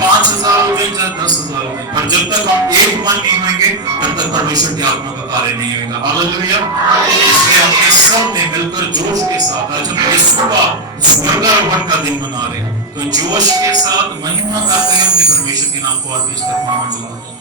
5,000 हो गए चाहे 10,000 हो गए, पर जब तक हम एक मन नहीं होंगे तब तक परमेश्वर की आत्मा का कार्य नहीं होगा। हालेलुया। इसलिए हमने सब ने मिलकर जोश के साथ, आज हम यीशु का स्वर्गारोहण का दिन मना रहे हैं, तो जोश के साथ महिमा करते हैं अपने परमेश्वर के नाम को और पेश करते हैं।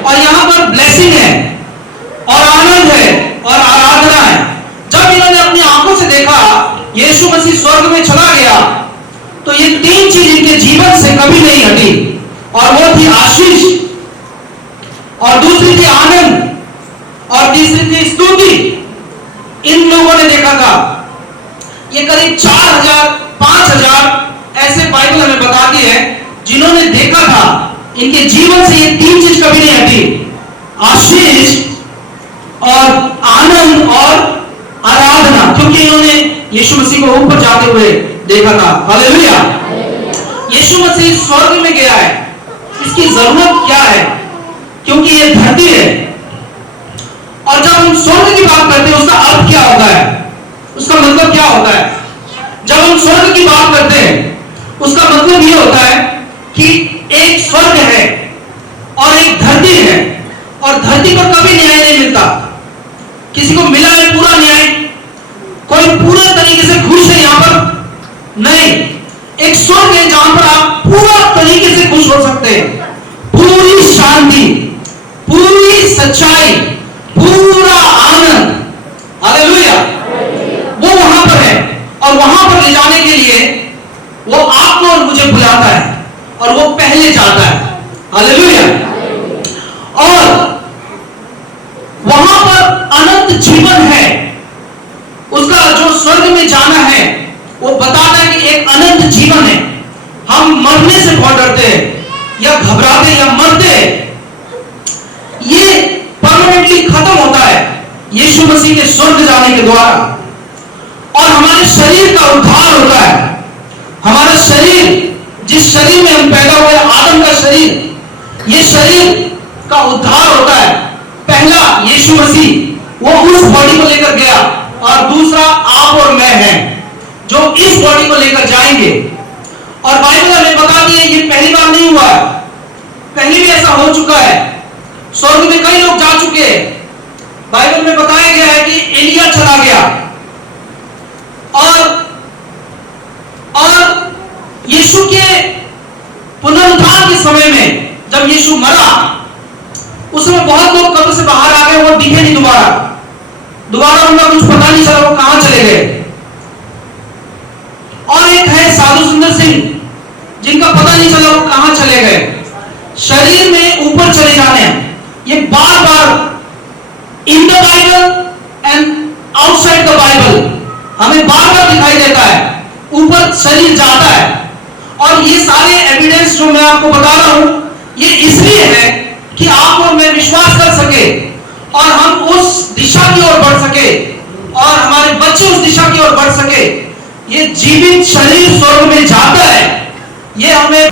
और यहाँ पर ब्लेसिंग है और आनंद है और आराधना है। जब इन्होंने अपनी आंखों से देखा यीशु मसीह स्वर्ग में चला गया, तो ये तीन चीज इनके जीवन से कभी नहीं हटी, और वो थी आशीष, और दूसरी थी आनंद, और तीसरी थी स्तुति। इन लोगों ने देखा था। ये करीब 4,000 5,000 ऐसे बाइबल हमें बताती है जिन्होंने देखा था। इनके जीवन से ये तीन चीज कभी नहीं हटी, आशीष और आनंद और आराधना, क्योंकि इन्होंने यीशु मसीह को ऊपर जाते हुए देखा था। हालेलुया। यीशु मसीह स्वर्ग में गया है, इसकी जरूरत क्या है? क्योंकि ये धरती है, और जब हम स्वर्ग की बात करते हैं उसका अर्थ क्या होता है, उसका मतलब क्या होता है? जब हम स्वर्ग की बात करते हैं उसका मतलब ये होता है कि एक स्वर्ग है और एक धरती है, और धरती पर कभी न्याय नहीं मिलता। किसी को मिला है पूरा न्याय? कोई पूरे तरीके से खुश है यहां पर? नहीं। एक स्वर्ग है जहां पर आप पूरा तरीके से खुश हो सकते हैं, पूरी शांति, पूरी सच्चाई, पूरा आनंद। हालेलुया। वो वहां पर है, और वहां पर ले जाने के लिए वो आपको और मुझे बुलाता है, और वो पहले जाता है। हालेलुया। और वहां पर अनंत जीवन है। उसका जो स्वर्ग में जाना है वो बताता है कि एक अनंत जीवन है। हम मरने से बहुत डरते हैं, या घबराते या मरते, ये परमानेंटली खत्म होता है यीशु मसीह के स्वर्ग जाने के द्वारा। और हमारे शरीर का उद्धार होता है। हमारा शरीर, जिस शरीर में हम पैदा हुए, आदम का शरीर, ये शरीर का उद्धार होता है। पहला यीशु मसीह वो उस बॉडी को लेकर गया, और दूसरा आप और मैं हैं जो इस बॉडी को लेकर जाएंगे। और बाइबल हमें बताती है ये पहली बार नहीं हुआ, पहले भी ऐसा हो चुका है। स्वर्ग में कई लोग जा चुके हैं। बाइबल में बताया गया है कि एलिया चला गया, और यीशु के पुनरुत्थान के समय में जब यीशु मरा, उस समय बहुत लोग कब्र से बाहर आ गए, वो दिखे नहीं दोबारा उनका कुछ पता नहीं चला वो कहां चले गए। और एक है साधु सुंदर सिंह, जिनका पता नहीं चला वो कहां चले गए। शरीर में ऊपर चले जाने ये बार बार in the Bible and outside the Bible हमें बार बार दिखाई देता है। ऊपर शरीर जाता है, और ये सारे एविडेंस जो मैं आपको बता रहा हूं, ये इसलिए है कि आप और मैं विश्वास कर सके और हम उस दिशा की ओर बढ़ सके और हमारे बच्चे उस दिशा की ओर बढ़ सके। ये जीवित शरीर स्वर्ग में जाता है, ये हमें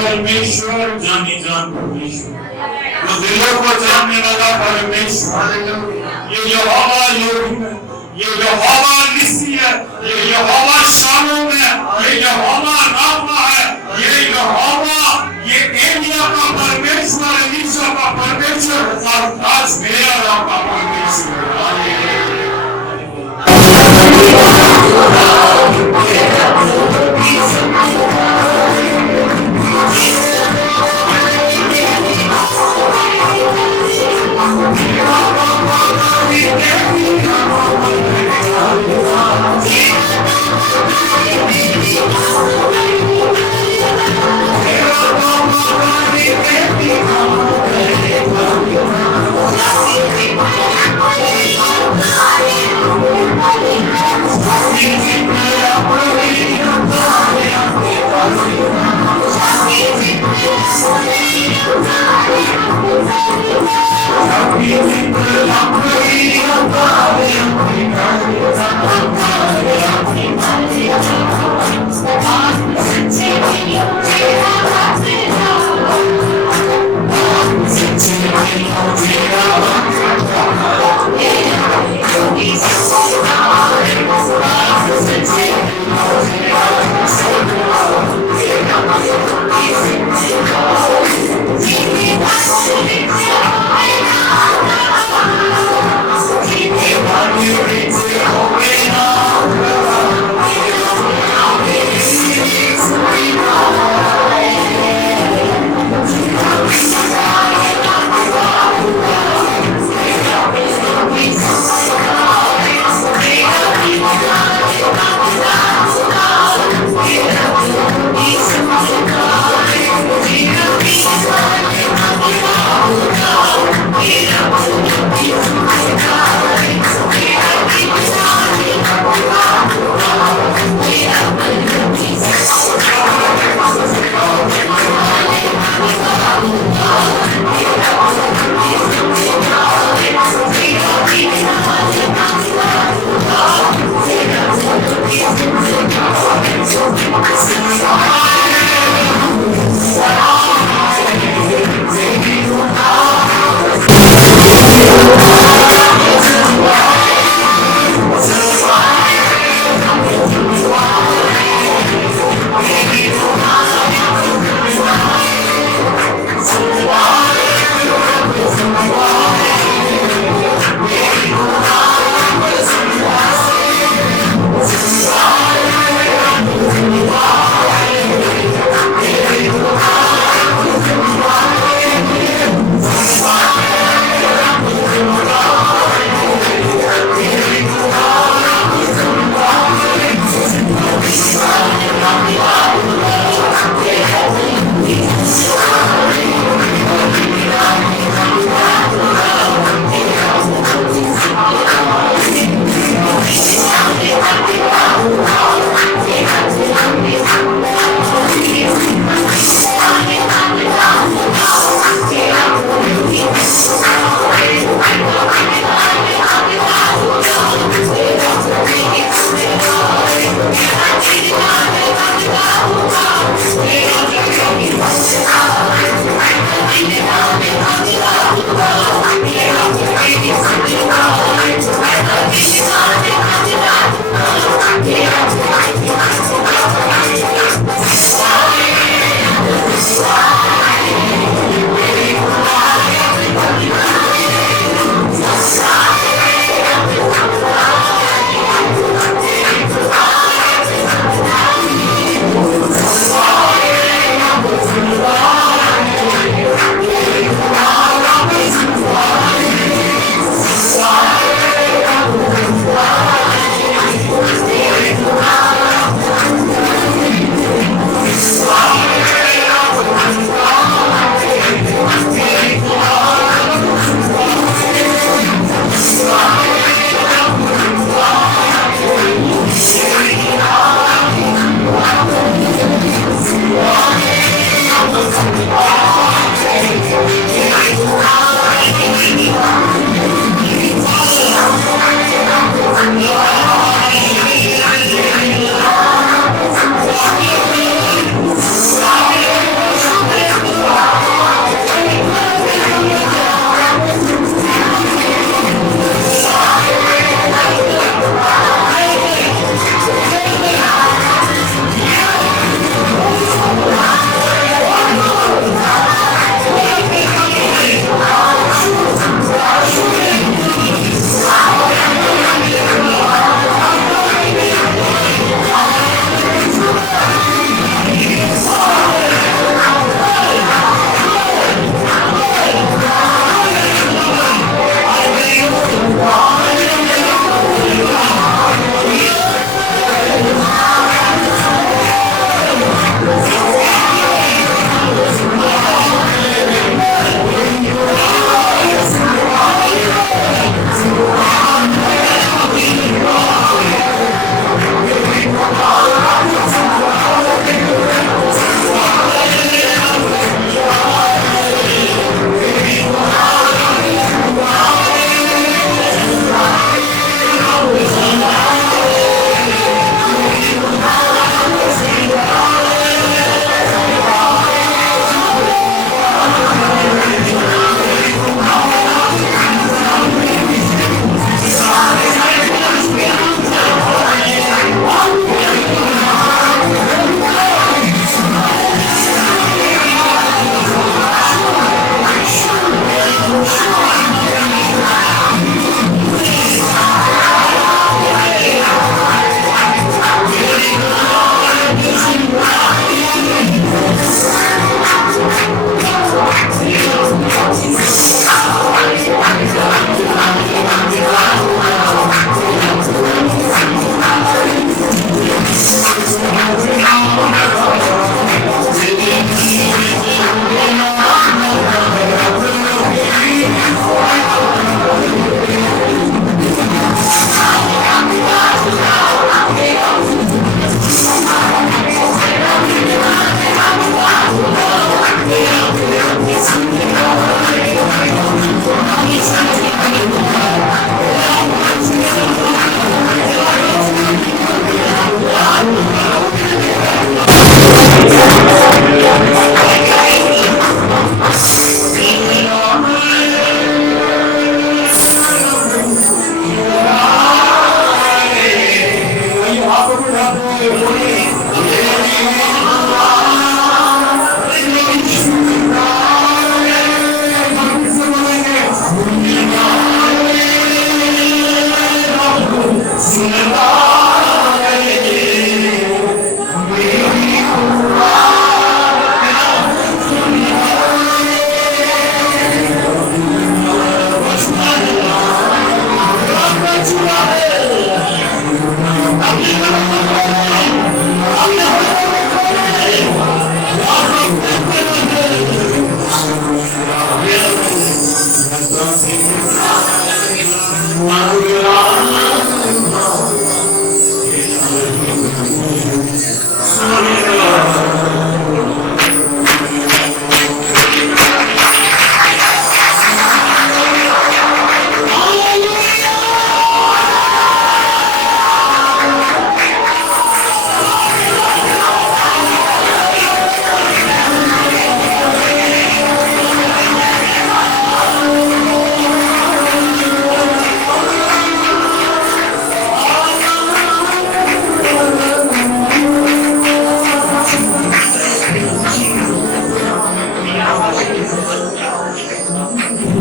परमेश्वर जानी जान परमेश्वर, वो दिलों को जानने वाला परमेश्वर, ये यहोवा योगी है, ये यहोवा निसी है, ये यहोवा शालोम है, ये यहोवा राफा है, ये यहोवा, ये एलिया का परमेश्वर, एलीशा का परमेश्वर और आज मेरा राम का परमेश्वर।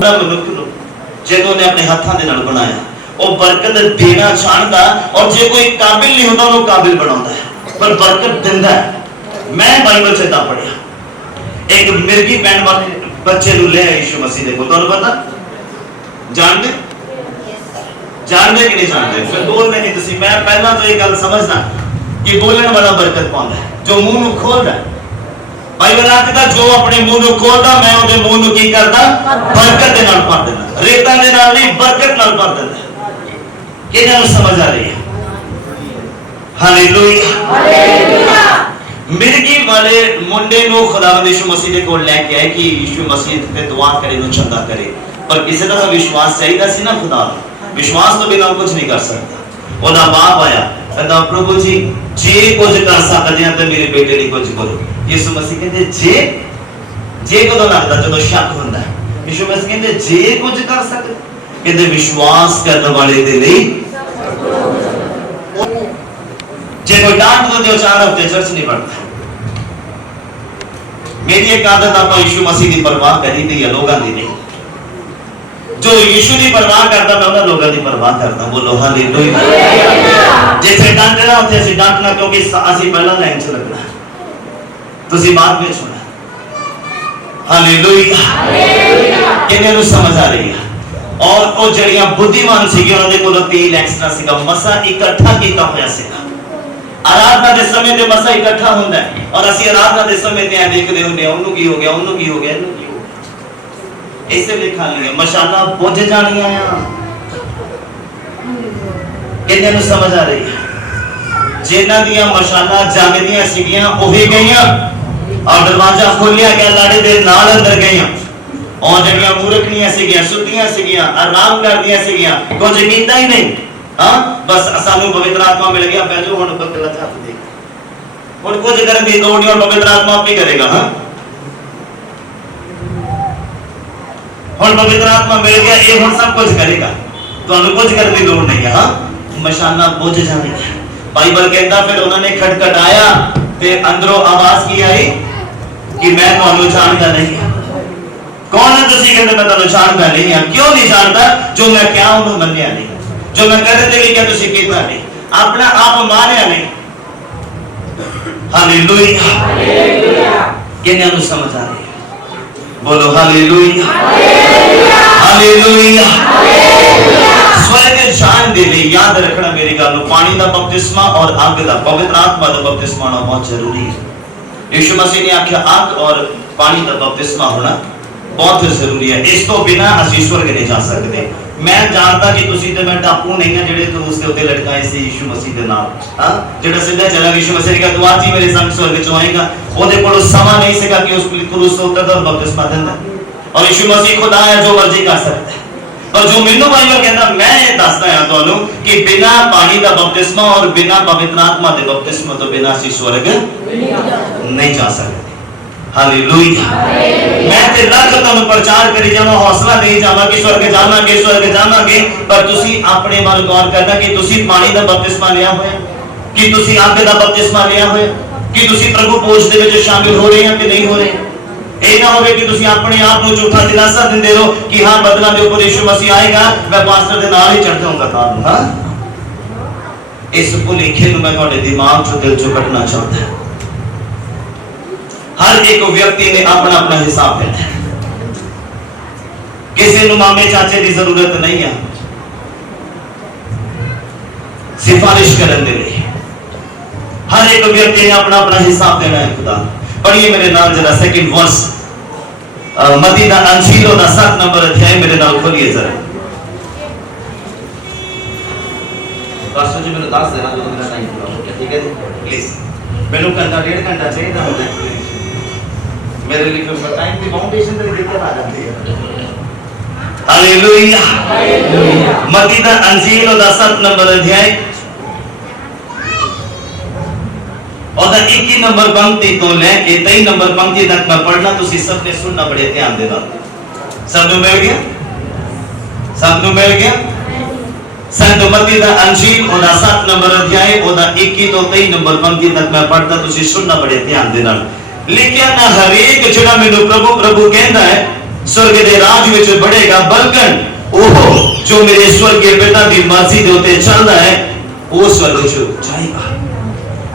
वाला मनुख नु जिन्हों ने अपने हाथों के नाल बनाया वो बरकत देना चाहता, और जे कोई काबिल नहीं होता वो काबिल बनाता है, पर बरकत दिंदा है। मैं बाइबल से दा पढ़िया, एक मिर्गी पैन वाले बच्चे नु ले यीशु मसीह दे कोल, तुहानू पता जानते जानते कि नहीं जानते? फिर बोलने नहीं तुसी। मैं पहला तो ये गल समझना कि बोलने वाला बरकत पाਉਂਦਾ है, जो मुंह नु खोलदा है। बाइबल आखदा जो अपने मुंह नु खोलदा मैं ओदे मुंह नु की करदा, बरकत दे नाल भर देना, रेता दे नाल नहीं बरकत नाल भर देना। किन्हां नु समझ आ रही है? Hallelujah hallelujah. मिर्गी वाले मुंडे नु खुदावंद यीशु मसीह दे कोल लेके आए कि यीशु मसीह ते दुआ करे नु चंगा करे, पर किसी तरह विश्वास चाहिए सी ना, खुदा विश्वास तो बिना कुछ नहीं कर सकता। ओदा बाप आया कहता प्रभु जी जे कुछ कर सकते हैं तो मेरे बेटे लिए कुछ करो। यीशु मसीह कहते जे कदों लगता जो शक होता है, यीशु मसीह कहते जे कुछ कर सकते, कहते विश्वास करने वाले दे लिए जे कोई डांट दो 4 हफ्ते चर्च नहीं पढ़ता। मेरी एक आदत आप यीशु मसीह की परवाह करी थी या लोगों की नहीं, जो यीशु की परवाह करता मैं उन्हां लोगों की परवाह करता। बोलो हालेलुया। जिथे डांटना उथे असि डांटना, क्योंकि असि पहला लाइन च लगना, तुसी बाद में सुना। Hallelujah hallelujah. किन्ने नु समझ आ रही है? और वो जड़ियां बुद्धिमान सीगे उन्हां दे कोल तेल एक्स्ट्रा सीगा, मसा इकट्ठा कीता होया सीगा। आराधना दे समय ते मसा इकट्ठा हुंदा है, और असि आराधना दे समय ते देखदे हुंदे ओनू की हो गया, ओनू की हो गया, इनू की हो गया। इसे लिखा लिया मशाला बुझ जानियां आ। किन्ने नु समझ आ रही है? जिन्हां दियां मशाला जगदियां सीगियां ओही गईयां, और दरवाजा खोलिया गया लाड़े दे नाल अंदर गईयां, और जड़ियां मूर्खनियां सीगियां सुतियां सीगियां आराम करदियां सीगियां, कुछ कीता ही नहीं। हां बस सानू पवित्र आत्मा मिल गया, बैठो हुण बकला छाप दे, हुण कुछ करन दी लोड़ नहीं, और पवित्र आत्मा आप ही करेगा। हां हुण पवित्र आत्मा मिल गया, ये हुण सब कुछ करेगा, तुहानू कुछ करन दी लोड़ नहीं है। हां मशाला बुझ जानी है। बाइबल कहता फिर उन्होंने खटखटाया ते अंदरों आवाज की आई कि मैं तुहानू जानता नहीं। कौन है तुसी? कहते मैं तुहानू जानता नहीं हां। क्यों नहीं जानता? जो मैं क्या उन्होंने मन्निया नहीं, जो मैं कहते थे क्या तुसी कीता नहीं, अपना आप मानिया नहीं। Hallelujah hallelujah. किन्ने नु समझ आ रही है? बोलो हालेलुया हालेलुया हालेलुया हालेलुया। स्वर्ग जान दे लिए याद रखना मेरी गल, पानी का बपतिस्मा और अग का पवित्र आत्मा का बपतिस्मा होना बहुत जरूरी है। यीशु मसीह ने आख्या अग और पानी का बपतिस्मा होना बहुत जरूरी है, इस तो बिना असि स्वर्ग नहीं जा सकते। मैं जानता कि तुसी ते मैं टापू नहीं है जेड़े क्रूस के उत्ते लटकाए से यीशु मसीह के नाम। हां जेड़ा सीधा चला यीशु मसीह ने कहा दुआ जी मेरे संग स्वर्ग च आएगा, ओदे कोल समा नहीं सका कि उस क्रूस से उतर और बपतिस्मा देंदा, और यीशु मसीह खुदा है जो मर्जी कर सकता है। पर जो मेनू बाइबल कहता मैं ये दसदा हां तुहानू कि बिना पानी का बपतिस्मा और बिना पवित्र आत्मा के बपतिस्मा तो बिना असि स्वर्ग नहीं जा सकते। हालेलुया मैं ते लख तुहानू प्रचार करी जावां, हौसला दे जावां कि स्वर्ग जावांगे, पर तुसी अपने मल गौर करना कि तुसी पानी का बपतिस्मा लिया होया, कि तुसी अग का बपतिस्मा लिया होया, कि तुसी प्रभु भोज दे विच शामिल हो रहे हैं कि नहीं हो रहे। ये ना होवे कि तुसी अपने आप को झूठा दिलासा दिंदे रहो कि हां बदला दे ऊपर यीशु मसीह आएगा, मैं पास्टर दे नाल ही चढ़ जाऊंगा तां। हां इस भुलेखे नु मैं तुहाडे दिमाग चों दिल चों कटना चाहता हूं। हर एक व्यक्ति ने अपना अपना हिसाब देना है, किसी नु मामे चाचे की जरूरत नहीं है सिफारिश करने के लिए। हर एक व्यक्ति ने अपना अपना हिसाब देना है। खुदा पढ़िए मेरे नाल जरा सेकंड वर्स मत्ती दा अंजील दा 7 नंबर अध्याय मेरे नाल खोलिए जरा। पास्टर जी मैंने 10 देना जो मेरा टाइम पूरा हो गया, ठीक है जी प्लीज। मैंने घंटा 1.5 घंटा चाहिए था मुझे, मेरे लिए फिर टाइम की फाउंडेशन तो दिक्कत आ जाती है। Hallelujah hallelujah. मत्ती दा अंजील दा 7 नंबर अध्याय और 21 नंबर पंक्ति तो लेके 23 नंबर पंक्ति तक मैं पढ़ना, तुसी सबने सुनना बड़े ध्यान देना। सब मिल गया? सब मिल गया? संत मत्ती दा अंजील और 7 नंबर अध्याय और 21 तो 23 नंबर पंक्ति तक मैं पढ़ता, तुसी सुनना बड़े ध्यान देना। लिखिया ना हरेक जिहड़ा मैनू प्रभु प्रभु कहंदा है स्वर्ग के राज विच बढ़ेगा, बल्कि ओह जो मेरे स्वर्गीय पिता की मर्जी के उत्ते चलता है वो स्वर्ग च जाएगा।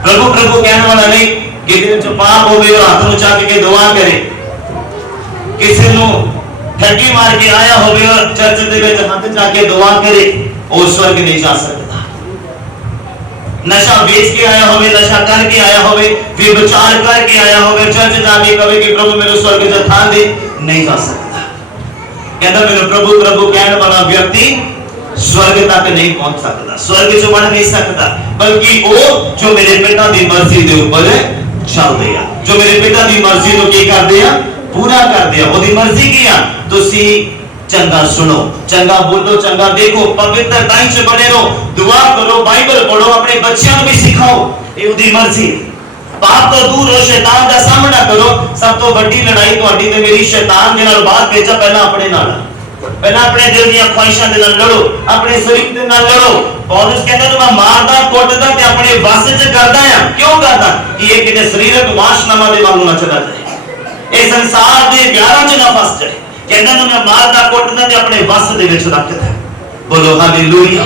प्रभु प्रभु कहने वाला नहीं कि दिन च पाप होवे और हाथ में चक के दुआ करे, किसी नु ठगी मार के आया होवे और चर्च दे विच हाथ चक के दुआ करे, वो स्वर्ग नहीं जा सकता। नशा बेच के आया होवे, नशा करके आया होवे, व्यभिचार करके आया होवे, चर्च जाके कहे कि प्रभु मेरे स्वर्ग च थान दे, नहीं जा सकता। कहता मेरे प्रभु प्रभु कहने वाला व्यक्ति स्वर्ग तक नहीं पहुंच सकता, स्वर्ग च बढ़ नहीं सकता, बल्कि वो जो मेरे पिता की मर्जी के ऊपर चल दिया, जो मेरे पिता की मर्जी को की कर दिया, पूरा कर दिया। ओदी मर्जी की आ तुसी चंगा सुनो, चंगा बोलो, चंगा देखो, पवित्रता च बने रहो, दुआ करो, बाइबल पढ़ो, अपने बच्चों को भी सिखाओ, ये ओदी मर्जी। पाप तो दूर हो, शैतान का सामना करो। सब तो बड़ी लड़ाई ਤੁਹਾਡੀ ਤੇ ਮੇਰੀ शैतान ਦੇ ਨਾਲ ਬਾਅਦ ਵਿੱਚ ਪਹਿਲਾਂ ਆਪਣੇ ਨਾਲ, ਪਹਿਲਾਂ ਆਪਣੇ ਦਿਲ ਦੀਆਂ ख्वाहिशां ਦੇ ਨਾਲ ਲੜੋ, ਆਪਣੇ ਸਰੀਰ ਦੇ ਨਾਲ ਲੜੋ। ਪੌਲਸ ਕਹਿੰਦਾ ਕਿ ਮੈਂ ਮਾਰਦਾ ਕੁੱਟਦਾ ਤੇ ਆਪਣੇ ਵਸ ਚ ਕਰਦਾ ਆ, ਕਿਉਂ ਕਰਦਾ ਕਿ ਇਹ ਕਿਤੇ ਸਰੀਰਕ ਵਾਸ਼ਨਾਵਾਂ ਦੇ ਵਾਂਗੂ ਨਾ ਚਲਾ ਜਾਏ, ਇਹ ਸੰਸਾਰ ਦੇ ਪਿਆਰਾਂ ਚ ਨਾ ਫਸ ਜਾਏ। ਕਹਿੰਦਾ ਕਿ ਮੈਂ ਮਾਰਦਾ ਕੁੱਟਦਾ ਤੇ ਆਪਣੇ ਵਸ ਦੇ ਵਿੱਚ ਰੱਖਦਾ। ਬੋਲੋ ਹਾਲੇਲੂਇਆ।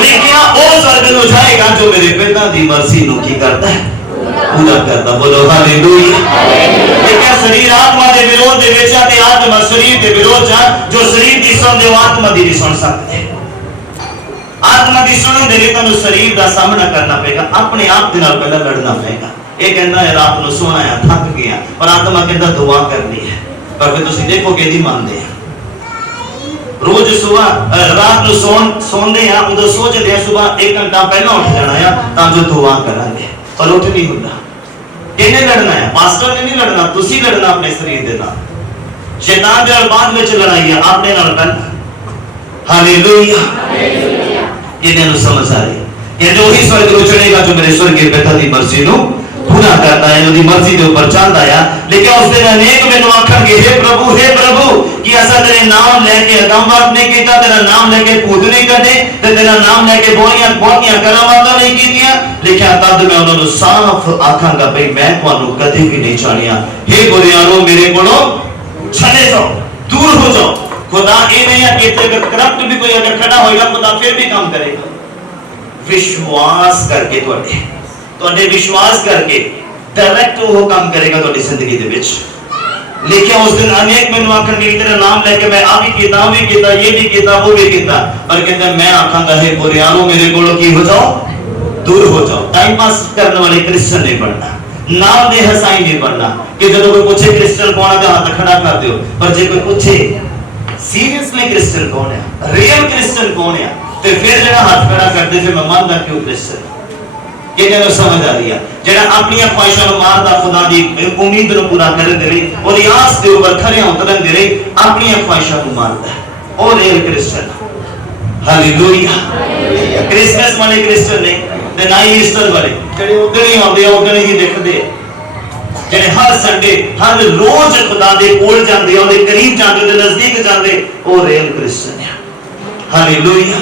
ਲੇਕਿਨ ਉਹ ਸਵਰਗ ਨੂੰ ਜਾਏਗਾ ਜੋ ਮੇਰੇ ਪਿਤਾ ਦੀ ਮਰਜ਼ੀ ਨੂੰ ਕੀ ਕਰਦਾ ਹੈ, पूरा करता। बोलो हालेलुया। लेकिन शरीर आत्मा के विरोध दे विच ते आत्मा शरीर के विरोध च, जो शरीर की सुनदे आत्मा दी नहीं सुन सकते। आत्मा की सुनने दे लिए तुहानू शरीर का सामना करना पेगा, अपने आप के नाल पहला लड़ना पेगा। ये कहता है रात को सोना है, थक गया, पर आत्मा कहता दुआ करनी है, पर फिर तुसीं देखो कि दी मानदे रोज सुबह रात को सोंदे आ, उदों सोचदे आ सुबह 1 घंटा पहला उठ जाना है तां जो दुआ करांगे, पर उठ नहीं होता। किने लड़ना है? पास्टर ने नहीं लड़ना, तुसी लड़ना अपने शरीर दे नाल। शैतान दे नाल बाद विच लड़ाई है, अपने नाल करना। हालेलुया। किने नु समझ आ रही कि जो ही स्वर्ग नु चढ़ेगा जो मेरे स्वर्गीय पिता दी मर्जी नु पूरा करता है, उसकी मर्जी के ऊपर चलता है। लेकिन उस दिन अनेक मैनू आखणगे हे प्रभु कि असा तेरे नाम लेके अगमवत नहीं किया, तेरा नाम लेके भूत नहीं कढे, तेरा नाम लेके बहुतियां करामातां नहीं कीतियां। लिखिया तद मैं उन्होंने साफ आखांगा भाई मैं तुहानू कदे भी नहीं जानिया, हे बुरियारो मेरे कोलों चले जाओ, दूर हो जाओ। खुदा ये नहीं है कि अगर करप्ट भी कोई अगर खड़ा होएगा खुदा फिर भी काम करेगा। विश्वास करके ਤੁਹਾਡੇ विश्वास करके डायरेक्ट वो काम करेगा ਤੁਹਾਡੀ ਜ਼ਿੰਦਗੀ ਦੇ ਵਿੱਚ। लेकिन उस दिन अनेक मैनू आखणगे तेरा नाम लेके मैं आ भी कीता, वो भी कीता, ये भी कीता, वो भी कीता, पर कहंदा मैं आखांगा हे बुरियारो मेरे कोलों की हो जाओ, दूर हो जाओ। टाइम पास करने वाले क्रिश्चियन नहीं बनना, नाम दे हसाई नहीं बनना कि जब कोई पूछे क्रिश्चियन कौन है तो हाथ खड़ा कर दियो, पर जे कोई पूछे सीरियसली क्रिश्चियन कौन है, रियल क्रिश्चियन कौन है, तो फिर जरा हाथ खड़ा कर दे, फिर मैं मानदा क्यों क्रिश्चियन। किने नु समझ आ रही है? जेड़ा अपनी ख्वाहिशां नु मारदा खुदा दी उम्मीद नु पूरा करन दे लई, ओदी आस दे ऊपर खड़े उतरन दे लई अपनी ख्वाहिशां नु मारदा है, ओ रियल क्रिश्चियन। हालेलुया। क्रिसमस वाले क्रिश्चियन ने ते ना ही ईस्टर वाले जेड़े उधर ही आउंदे आ उधर ही देखदे, जेड़े हर संडे हर रोज खुदा दे कोल जांदे, ओदे करीब जांदे, ओदे नजदीक जांदे, ओ रियल क्रिश्चियन है। हालेलुया।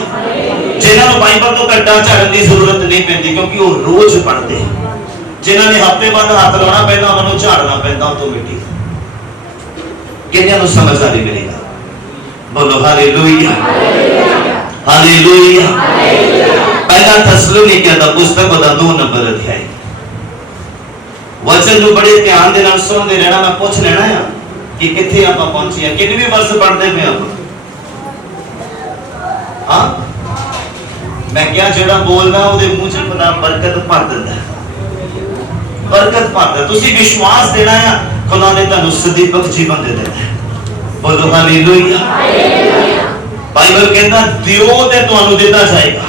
जिन्होंने बाइबल तो घंटा झाड़न की जरूरत नहीं पैंती क्योंकि वो रोज पढ़ते हैं। जिन्होंने हफ्ते बाद हाथ लाना पैंदा उन्होंने झाड़ना पैंदा ऑटोमेटिक। किन्ने नु समझ आ रही मेरी गल? बोलो हालेलुया। हालेलुया। पहला थिस्सलुनीकियों दा पुस्तक दा 2 नंबर अध्याय, वचन नु बड़े ध्यान दे नाल सुनदे रहना। मैं पूछ लेना है कि किथे आपां पहुंचे हैं, किन्नवी वर्ष पढ़दे पे आपां? हां मैं क्या जेड़ा बोलदा ओदे मुंह च खुदा बरकत भर दिंदा है, बरकत भरदा। तुसी विश्वास देना है खुदा ने तुहानू सदीपक जीवन दे देना है। बोलो हालेलुया। बाइबल कहता दियो ते तुहानू दिता जाएगा,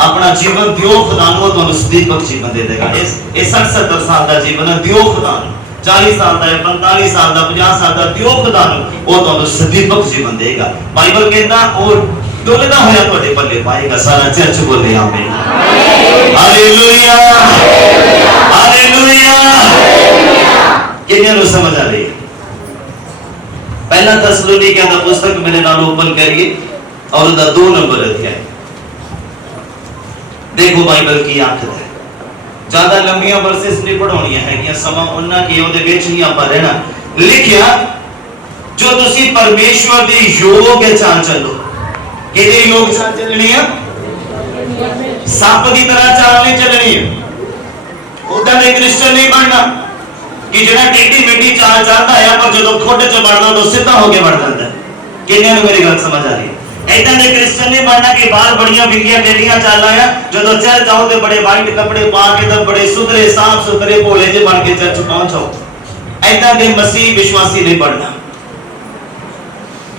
अपना जीवन दियो खुदा नू, तुहानू सदीपक जीवन दे देगा। इस 60-70 साल दा जीवन दियो खुदा नू, 40 साल दा 45 साल दा 50 साल दा दियो खुदा नू, वो तुहानू सदीपक जीवन देगा। बाइबल कहता और डोलदा होया ਤੁਹਾਡੇ ਪੱਲੇ ਪਾਏਗਾ। सारा चर्च बोले आमीन। हालेलुया। हालेलुया। किन्ने नु समझ आ रही है? पहला थिस्सलुनीकियों दा पुस्तक मेरे नाल ओपन करिए और दा 2 नंबर अध्याय देखो बाइबल की आखिर है। ज्यादा लंबियां वर्सेस नहीं पढ़ाउणियां है कि समा उन्ना की ओदे विच ही आपा रहना। लिखिया जो तुसी परमेश्वर दी योग चाल चलो। किहदे योग चाल चलनी है? सप की तरह चाल नहीं चलनी है। उदा दे क्रिश्चियन नहीं बनना कि जिहड़ा टेढ़ी मेढ़ी चाल चलता है पर जो खुद च बढ़ना तो सीधा होके बढ़ जाता है। किन्ने नूं मेरी गल समझ आ रही है? ऐसा दे क्रिश्चियन नहीं बनना कि बाहर बड़ियां विंगियां टेढ़ियां चालां आ, जो चर्च जाओ तो बड़े वाइट कपड़े पा के तो बड़े सुथरे साफ सुथरे भोले जे बन के चर्च पहुंचो। ऐसा दे मसीह विश्वासी नहीं बनना।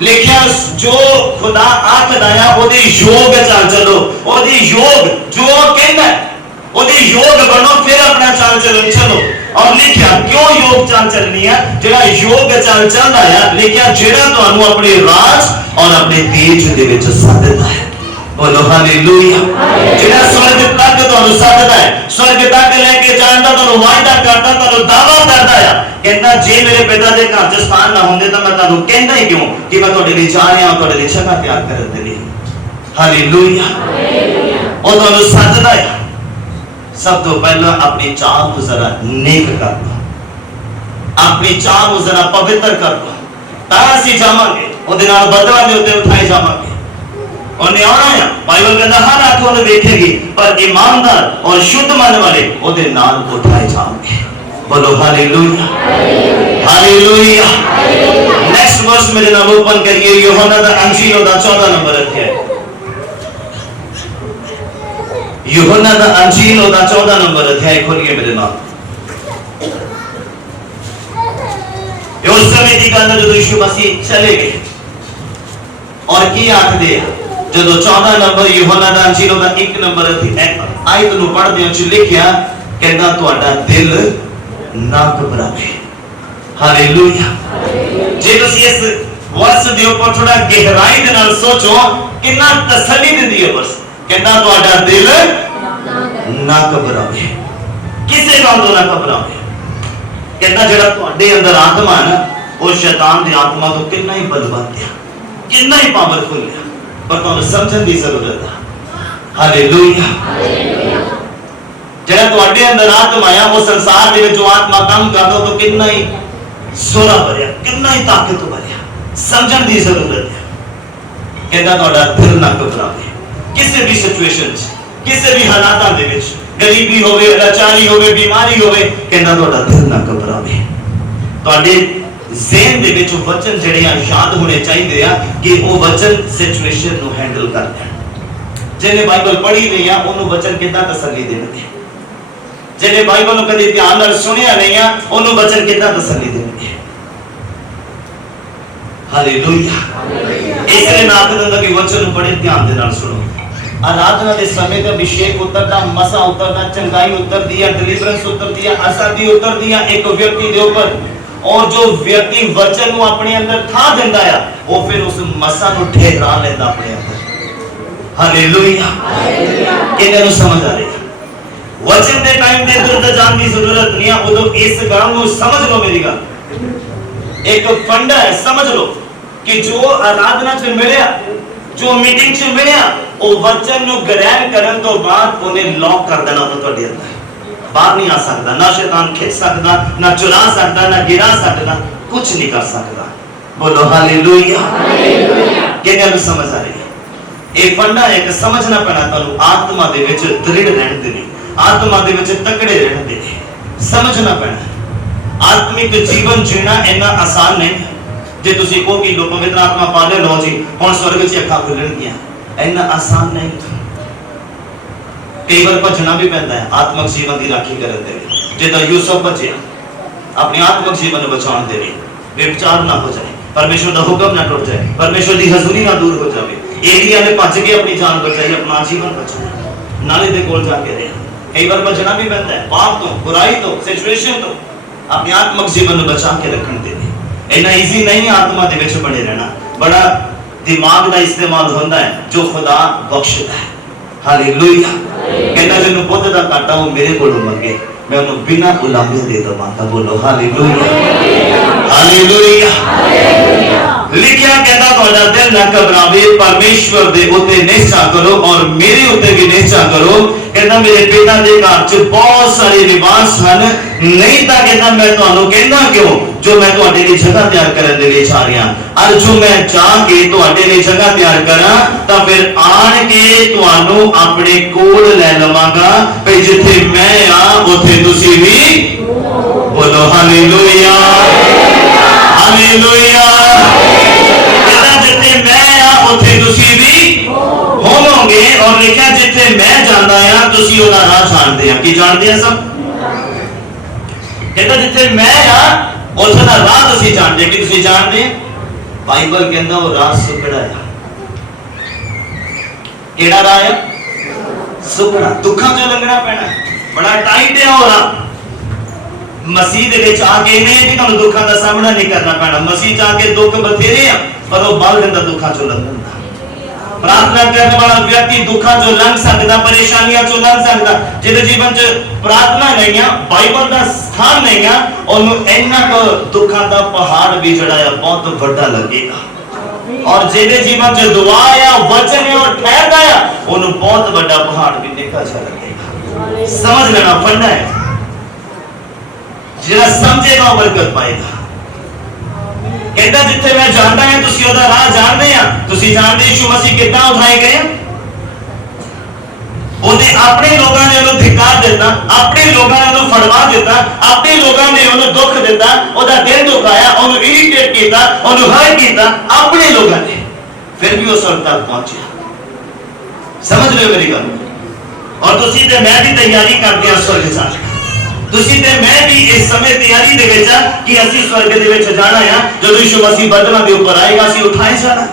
लिखिया जो खुदा आखदा है ओदे योग चाल चलो, ओदे योग जो कहंदा है ओदे योग बनो, फिर अपना चाल चलो चलो। और लिखिया क्यों योग चाल चलनी है? जेड़ा योग चाल चलदा है, लिखिया जेड़ा तुहानू अपने राज और अपने तेज दे विच सददा है। बोलो हालेलुया। जेड़ा स्वर्ग तक तुहानू सददा है, स्वर्ग तक लेके जांदा, तुहानू वायदा करदा, तुहानू दावा करदा है, कहंदा जे मेरे पिता दे घर च स्थान ना होंदे तां मैं तुहानू कहंदा ही क्यों कि मैं तुहाडे लई जा रहा, तुहाडे लई जगह तैयार करन दे लई। हालेलुया। ओ तुहानू सददा है। सब तो पहला अपनी चाल को जरा नेक कर लो, अपनी चाल को जरा पवित्र कर लो, तां जावांगे ओदे नाल बदलां दे उत्ते उठाए जावांगे। उन्हें आना है, बाइबल कहता हर आंख उन्हें देखेगी पर ईमानदार और शुद्ध मन वाले ओदे नाल उठाए जाएंगे। बोलो हालेलुया। हालेलुया। नेक्स्ट वर्स मेरे नाल ओपन करिए, यूहन्ना दा अंजील ओदा 14 नंबर अध्याय। यूहन्ना दा अंजील ओदा 14 नंबर अध्याय खोलिए मेरे नाल। उस समय की गल जो यीशु मसीह चले गए और की आखदे जो 14 नंबर यूहन्ना दा अंजील ओदा 1 नंबर आयत नु पढ़दे हो लिखिया कहंदा तुहाडा दिल ना घबरावे। हालेलुया। जे तुसी इस वर्स दे ऊपर थोड़ा गहराई दे नाल सोचो कितना तसल्ली दिंदी है वर्स। कहंदा तुहाडा दिल ना घबरावे, किसे गल तो ना घबरावे। कहता जेड़ा तुहाडे अंदर आत्मा है ना वो शैतान दी आत्मा तो कितना ही बलवंत है, कितना ही पावरफुल है, पर तुहानू समझण दी जरूरत है। हालेलुया। जेड़ा तुहाडे अंदर आत्मा है वो संसार दे विच जो आत्मा काम करदा तो कितना ही सोना भरिया, कितना ही ताकतवर है, समझण दी जरूरत है। कहता तुहाडा दिल ना घबरावे किसी भी सिचुएशन च, किसी भी हालातां दे विच, गरीबी होवे, लाचारी होवे, बीमारी होवे, कहंदा तुहाडा दिल ना घबरावे। तुहाडे ज़हन दे विच वचन जेड़े याद होने चाहिए कि वो वचन सिचुएशन नु हैंडल कर देण। जिन्हें बाइबल पढ़ी नहीं है उन्होंने वचन कितना तसल्ली देणगे, जिन्हें बाइबल नु कदी ध्यान नाल सुनिया नहीं है उन्होंने वचन कितना तसल्ली देणगे। हालेलुया। इसलिए मैं आपको कहंदा कि वचन नु बड़े ध्यान दे नाल सुनो। आराधना के समय का अभिषेक उतरता, मसा उतरता, चंगाई उतरती है, डिलीवरेंस उतरती है, आजादी उतरती है एक व्यक्ति के ऊपर। और जो व्यक्ति वचन को अपने अंदर था देता है वो फिर उस मसा को ठहरा लेता अपने अंदर। हालेलुया। किन्ने नु समझ आ रही है? वचन के टाइम दे इधर जाने की जरूरत नहीं है। उदो इस गल को समझ लो, मेरी गल एक फंडा है, समझ लो कि जो आराधना च मिलिया, जो मीटिंग च मिलिया, वो वचन नु ग्रहण करन तो बाद उन्हें लॉक कर देना तो ਤੁਹਾਡੇ अंदर बाहर नहीं आ सकता। ना शैतान खिंच सकता, ना चुरा सकता, ना गिरा सकता, कुछ नहीं कर सकता। बोलो हालेलुया। किन्ने नु समझ आ रही है? एक फंडा है कि समझना पैना तुहानू आत्मा दे विच दृढ़ रहण दे लई, आत्मा दे विच तकड़े रहण दे लई समझना पैना। आत्मिक जीवन जीना इतना आसान नहीं। जे तुसी कहो कि लो पवित्र आत्मा पा ले लो जी हुण स्वर्ग च अखां खुलणगीਆਂ, इतना आसान नहीं। कई बार भजना भी पैंदा है आत्मिक जीवन की राखी करन दे लई। जिद्दां यूसुफ भजिया अपने आत्मिक जीवन को बचाउण दे लई, बेविचार ना हो जाए, परमेश्वर का हुक्म ना टुट जाए, परमेश्वर की हजूरी ना दूर हो जाए। एलिया ने भज के अपनी जान बचाई, अपना जीवन बचाया, नाले दे कोल जाके रहा। कई बार भजना भी पैंदा है पाप तो, बुराई तो, सिचुएशन तो, अपने आत्मिक जीवन को बचा के रखण दे लई। इतना ईजी नहीं है आत्मा दे विच बने रहना, बड़ा दिमाग का इस्तेमाल होता है जो खुदा बख्शदा है। हालेलुया। कहना जिन्होंने बुद्ध का घाटा वो मेरे को मंगे, मैं उन्हें बिना उलांघे दे दवांगा। बोलो हालेलुया। हालेलुया। लिखिया कहता तुहाडा दिल ना घबरावे, परमेश्वर दे उत्ते निश्चय करो और मेरे उत्ते भी निश्चय करो। कहता मेरे पिता के घर च बहुत सारे निवास हैं, नहीं तो कहता मैं तुहानू कहना क्यों, जो मैं तुहाडे लिए जगह तैयार करने के लिए जा रहा, और जो मैं जाके तुहाडे लिए जगह तैयार करा तो फिर आन के तुहानू अपने कोल ले लवांगा, भाई जिथे मैं आ उथे तुसी भी। बोलो हालेलुया, हालेलुया। कहता जिथे मैं आ उथे तुसी भी होवोगे, और लिखा जिथे मैं जांदा आ तुसी ओदा राह जानदे आ। की जानदे आ सब? कहता जिथे मैं आ उथे दा राह तुसी जानदे। कि तुसी जानदे? बाइबल कहंदा वो राह सुकड़ा है। केड़ा राह है? सुकड़ा। दुखां चों लंघना पैना, बड़ा टाइट है वो राह। मसीह दे विच आके नहीं कि तुहानू दुखां दा सामना नहीं करना पैना, मसीह च आके दुख बथेरे आ पर वो बल दिंदा दुखां चों लंघण दा। प्रार्थना करने वाला व्यक्ति दुखा जो लंघ सकता, परेशानियां जो लंघ सकता, जिहदे जीवन च प्रार्थना नहीं है, बाइबल का स्थान नहीं है, ओनू इन्ना को दुखा दा पहाड़ भी जड़ा है बहुत बड़ा लगेगा। और जिहदे जीवन च दुआ है, वचन है और ठहरदा है, ओनू बहुत बड़ा पहाड़ भी निकल जा लगेगा। समझ लेना फंडा है, जिहड़ा समझेगा वो बरकत पाएगा। कहता जिथे मैं जानता है तुसी ओदा राह जानदे आ। तुसी जानदे यीशु मसीह कितना उठाए गए? ओने अपने लोगों ने ओनु धिक्कार दिता, अपने लोगों ने ओनु फड़वा दिता, अपने लोगों ने ओनु दुख दिता, ओदा दिल दुखाया, ओनु इरिटेट कीता, ओनु हर्ट कीता, अपने लोगों ने, फिर भी वो स्वर्ग तक पहुंचा। समझ रहे हो मेरी गल? और तुसी ते मैं भी तैयारी करते हैं स्वर्ग जाने की। तुसी ते मैं भी इस समय तैयारी दे विच कि ਅਸੀਂ स्वर्ग दे विच जाना है। जब यीशु मसीह बदलां दे ऊपर आएगा ਅਸੀਂ उठाए जाना।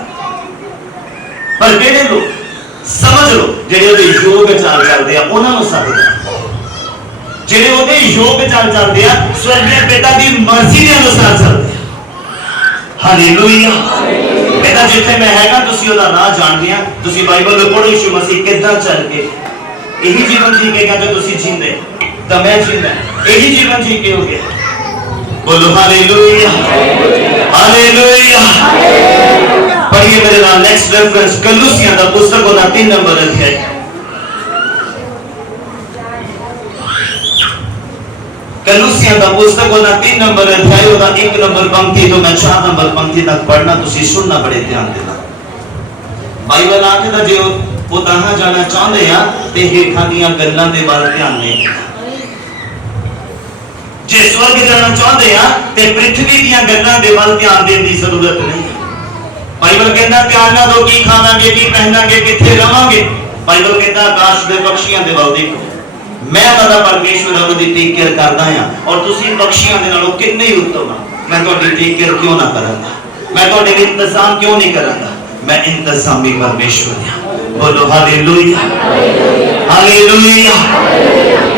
पर किहड़े लोग? समझ लो ਜਿਹੜੇ ਉਹਦੇ ਯੋਗ ਚਾਲ ਚੱਲਦੇ ਆ ਉਹਨਾਂ ਨੂੰ ਸੱਦਦਾ, ਜਿਹੜੇ ਉਹਦੇ ਯੋਗ ਚਾਲ ਚੱਲਦੇ ਆ ਸਵਰਗੀ ਪਿਤਾ ਦੀ ਮਰਜ਼ੀ ਦੇ ਅਨੁਸਾਰ ਚੱਲਦੇ ਆ। ਹਾਲੇਲੂਇਆ। ਕਹਿੰਦਾ ਜਿੱਥੇ ਮੈਂ ਹੈਗਾ ਤੁਸੀਂ ਉਹਦਾ ਰਾਹ ਜਾਣਦੇ ਆ। ਤੁਸੀਂ ਬਾਈਬਲ ਨੂੰ ਪੜ੍ਹੋ, ਯੀਸ਼ੂ ਮਸੀਹ ਕਿੱਦਾਂ ਚੱਲ ਕੇ ਇਹੀ ਜੀਵਨ ਜੀ ਕੇ ਕਹਿੰਦਾ ਤੁਸੀਂ ਜੀਂਦੇ तो मैं जीना यही जीवन जी के हो गया। बोलो हालेलुया, हालेलुया। पढ़िए मेरे नाम नेक्स्ट रेफरेंस कलुसियां दा पुस्तक ओदा 3 नंबर अध्याय। कलुसियां दा पुस्तक ओदा 3 नंबर अध्याय ओदा 1 नंबर पंक्ति तो मैं 4 नंबर पंक्ति तक पढ़ना, तुसी सुनना बड़े ध्यान देना। बाइबल आखदा जे वो तहां जाना चाहते हैं ते हेठां दीयां गल्लां दे वाल ध्यान देना। जे स्वर्ग जाना चाहते हैं ते पृथ्वी दी गल्लां दे वल ध्यान देने की जरूरत नहीं। बाइबल कहता ध्यान ना दो की खावांगे की पहनांगे किथे रवांगे। बाइबल कहता आकाश दे पक्षियां दे वल देखो, मैं उनका परमेश्वर उनकी टेक केयर करदा हां और तुसीं पक्षियां दे नालों किन्ने ही उत्तम हां। मैं तुहाडी टेक केयर क्यों ना करांगा, मैं तुहाडे लिए इंतजाम क्यों नहीं करांगा, मैं इंतजामी परमेश्वर हां। बोलो हालेलुया, हालेलुया।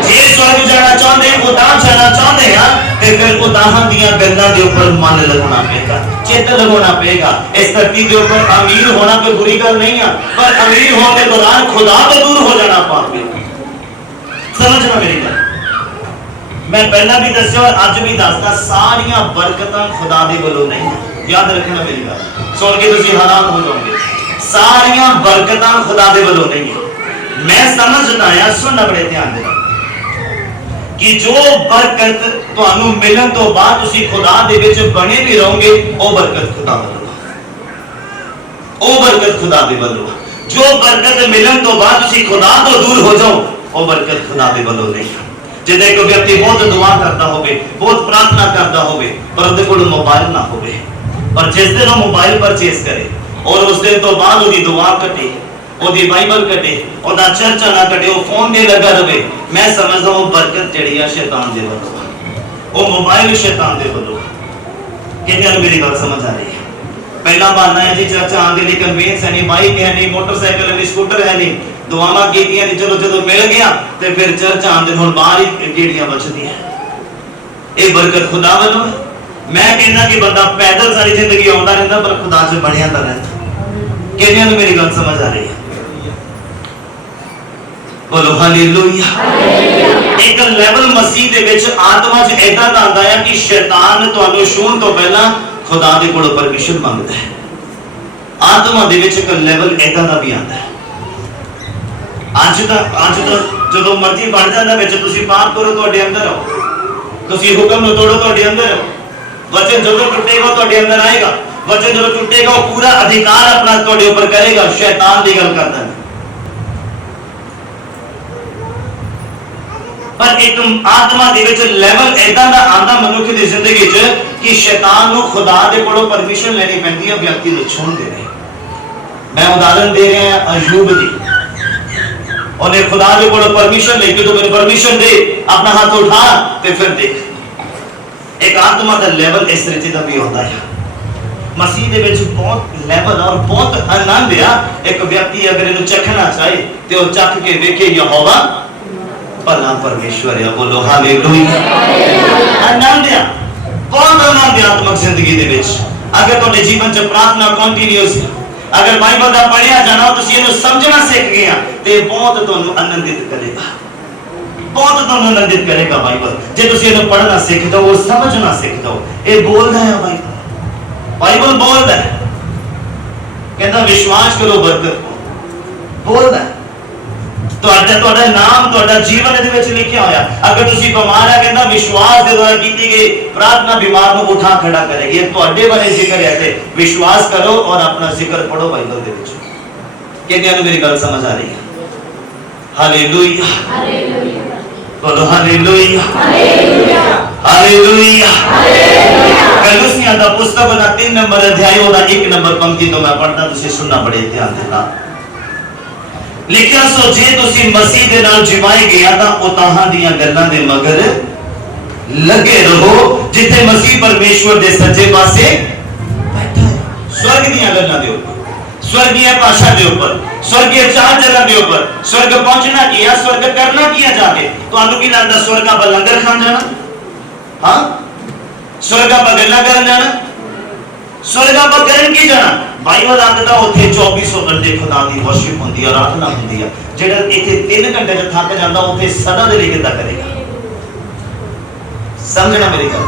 जे स्वर्ग जाना चाहते उदां जाना चाहते हैं ते फिर उदां दियां गल्लां दे ऊपर मन लगाना पेगा, चित्त लगाना पेगा। इस धरती के ऊपर अमीर होना कोई बुरी गल नहीं है, पर अमीर होने के दौरान खुदा तो दूर हो जाना पावे। समझना मेरी गल। मैं पहला भी दस्या और अज भी दसदा, सारियां बरकतां खुदा दे वल्लों नहीं है। याद रखना मेरी गल, सुन के तुसीं हैरान हो जाओगे। सारियां बरकतां खुदा दे वल्लों नहीं है। मैं समझना आया, सुनना बड़े ध्यान देना कि जो बरकत तुहानू मिलन तो बाद तुसी खुदा दे विच बने भी रहोगे, वो बरकत खुदा वल्लों, वो बरकत खुदा दे वल्लों। जो बरकत मिलन तो बाद तुसी खुदा तो दूर हो जाओ, वो बरकत खुदा दे वल्लों नहीं। जिदे कोई व्यक्ति बहुत दुआ करता होवे, बहुत प्रार्थना करता होवे, पर उहदे कोल मोबाइल ना होवे, और जिस दिन वो मोबाइल परचेज करे और उस दिन तो बाद उहदी दुआ कटे, ओदी बाइबल कटे, ओदा चर्चा ना कटे, वो फोन दे लगा रहे, मैं समझदा वो बरकत जड़ी है शैतान दे वल्लों, वो मोबाइल शैतान दे वल्लों। किन्ने मेरी गल समझ आ रही है? पहला बहाना है जी चर्चा आने लिए कन्वेंस है नहीं, बाइक है नहीं, मोटरसाइकिल है नहीं, स्कूटर है नहीं, दुआवां कीतियां नहीं, चलो चलो मिल गया ते फिर चर्चा आंदे हुण बाहर ही गेड़ियां बचदियां। ये बरकत खुदा वल्लों। मैं कहना कि बंदा पैदल सारी जिंदगी आउंदा रहंदा पर खुदा च बणिया ता रहंदा। किन्ने मेरी गल समझ आ रही है? बोलो हालेलुया। एक लेवल मसीह दे विच आत्मा च ऐदा दा आंदा है कि शैतान तुहानू छूण तो पहला खुदा दे कोलों परमिशन मंगदा है। आत्मा दे विच एक लेवल ऐदा दा भी आंदा है। आज तक ਜਦੋਂ ਮਰਜ਼ੀ ਬਣ ਜਾਂਦਾ ਵਿੱਚ ਤੁਸੀਂ ਪਾਪ ਕਰੋ ਤੁਹਾਡੇ ਅੰਦਰ ਆਓ, ਤੁਸੀਂ ਹੁਕਮ ਨੂੰ ਤੋੜੋ ਤੁਹਾਡੇ ਅੰਦਰ ਆਓ। वचन जो टूटेगा ਤੁਹਾਡੇ ਅੰਦਰ ਆਏਗਾ, वचन जो टूटेगा वो पूरा अधिकार अपना ਤੁਹਾਡੇ ਉੱਪਰ ਕਰੇਗਾ। शैतान ਦੀ ਗੱਲ ਕਰਦਾ है, पर एक आत्मा ਦੇ ਵਿੱਚ ਲੈਵਲ ਐਦਾਂ ਦਾ ਆਂਦਾ ਮਨੁੱਖ ਦੀ ਜ਼ਿੰਦਗੀ 'ਚ ਕਿ शैतान ਨੂੰ खुदा ਦੇ ਕੋਲੋਂ ਪਰਮਿਸ਼ਨ ਲੈਣੀ ਪੈਂਦੀ ਹੈ ਵਿਅਕਤੀ ਨੂੰ ਛੂਣ ਦੇ ਲਈ। मैं उदाहरण दे रहे हैं अयूब दी, उन्हें खुदा के कोलों परमिशन लेके तो मेरी परमिशन दे, अपना हाथ उठा ते फिर देख। एक आत्मा का लेवल इस तरीके का भी होता है। मसीह दे विच बहुत लेवल और बहुत आनंद है। एक व्यक्ति अगर इन्हें चखना चाहे तो चख के देखे यहोवा भला परमेश्वर है। बोलो हालेलुया। आनंद है, बहुत आनंद है आत्मिक जिंदगी दे विच। अगर तुहाडे जीवन च प्रार्थना कंटीन्यूअस, अगर बाइबल का पढ़िया जाना तुसीं इहनूं समझना सीख गए ते बहुत तुहानूं आनंदित करेगा, बहुत तुहानूं आनंदित करेगा बाइबल। जे तुसीं इहनूं पढ़ना सीख जाओ और समझना सीख जाओ। ये बोलदा है बाइबल, बाइबल बोलदा है, कहता विश्वास करो बरकत बोलदा है। ਤੁਹਾਡਾ ਨਾਮ ਤੁਹਾਡਾ ਜੀਵਨ ਦੇ ਵਿੱਚ ਲਿਖਿਆ ਹੋਇਆ। ਅਗਰ ਤੁਸੀਂ ਬਿਮਾਰ ਹੈ ਕਹਿੰਦਾ ਵਿਸ਼ਵਾਸ ਦੇ ਦੁਆਰਾ ਕੀਤੀ ਗਈ ਪ੍ਰਾਰਥਨਾ ਬਿਮਾਰ ਨੂੰ ਉਠਾ ਖੜਾ ਕਰੇਗੀ। ਇਹ ਤੁਹਾਡੇ ਬਾਰੇ ਜ਼ਿਕਰ ਹੈ ਤੇ ਵਿਸ਼ਵਾਸ ਕਰੋ ਔਰ ਆਪਣਾ ਜ਼ਿਕਰ ਪੜੋ ਬਾਈਬਲ ਦੇ ਵਿੱਚ। ਕਿੰਨਿਆਂ ਨੂੰ ਮੇਰੀ ਗੱਲ ਸਮਝ ਆ ਰਹੀ ਹੈ? ਹਾਲੇਲੂਇਆ, ਹਾਲੇਲੂਇਆ, ਬੋਲੋ ਹਾਲੇਲੂਇਆ, ਹਾਲੇਲੂਇਆ, ਹਾਲੇਲੂਇਆ, ਹਾਲੇਲੂਇਆ। ਕਲੋਸੀਆਂ ਦਾ ਪੁਸਤਕ ਦਾ 3 ਨੰਬਰ ਅਧਿਆਇ ਉਹਦਾ 1 ਨੰਬਰ ਪੰਕਤੀ ਤੋਂ ਮੈਂ ਪੜਦਾ, ਤੁਸੀਂ ਸੁਣਨਾ ਬੜੇ ਧਿਆਨ ਦੇ ਨਾਲ। लिखिया सो जे तुसी मसीह दे नाल जिवाए गया तां उताहां दीयां गल्लां दे मगर लगे रहो जिथे मसीह परमेश्वर दे सज्जे पासे बैठा है। स्वर्ग दीयां गल्लां दे ऊपर, स्वर्गीय भाषा दे ऊपर, स्वर्गीय चाल चलन दे ऊपर। स्वर्ग पहुंचना की है, स्वर्ग करना की है जाके? तुहानू की लगदा स्वर्ग आप लंगर खान जाना? हां, स्वर्ग आप गल्लां करन जाना? स्वर्ग आप करन की जाना? बाइबल आखदा उत्थे 2400 घंटे खुदा दी वर्शिप होंदी है, आराधना होंदी है। जेड़ा इथे 3 घंटे च थक जांदा उत्थे सदा दे लिए किदा करेगा? समझना मेरी गल।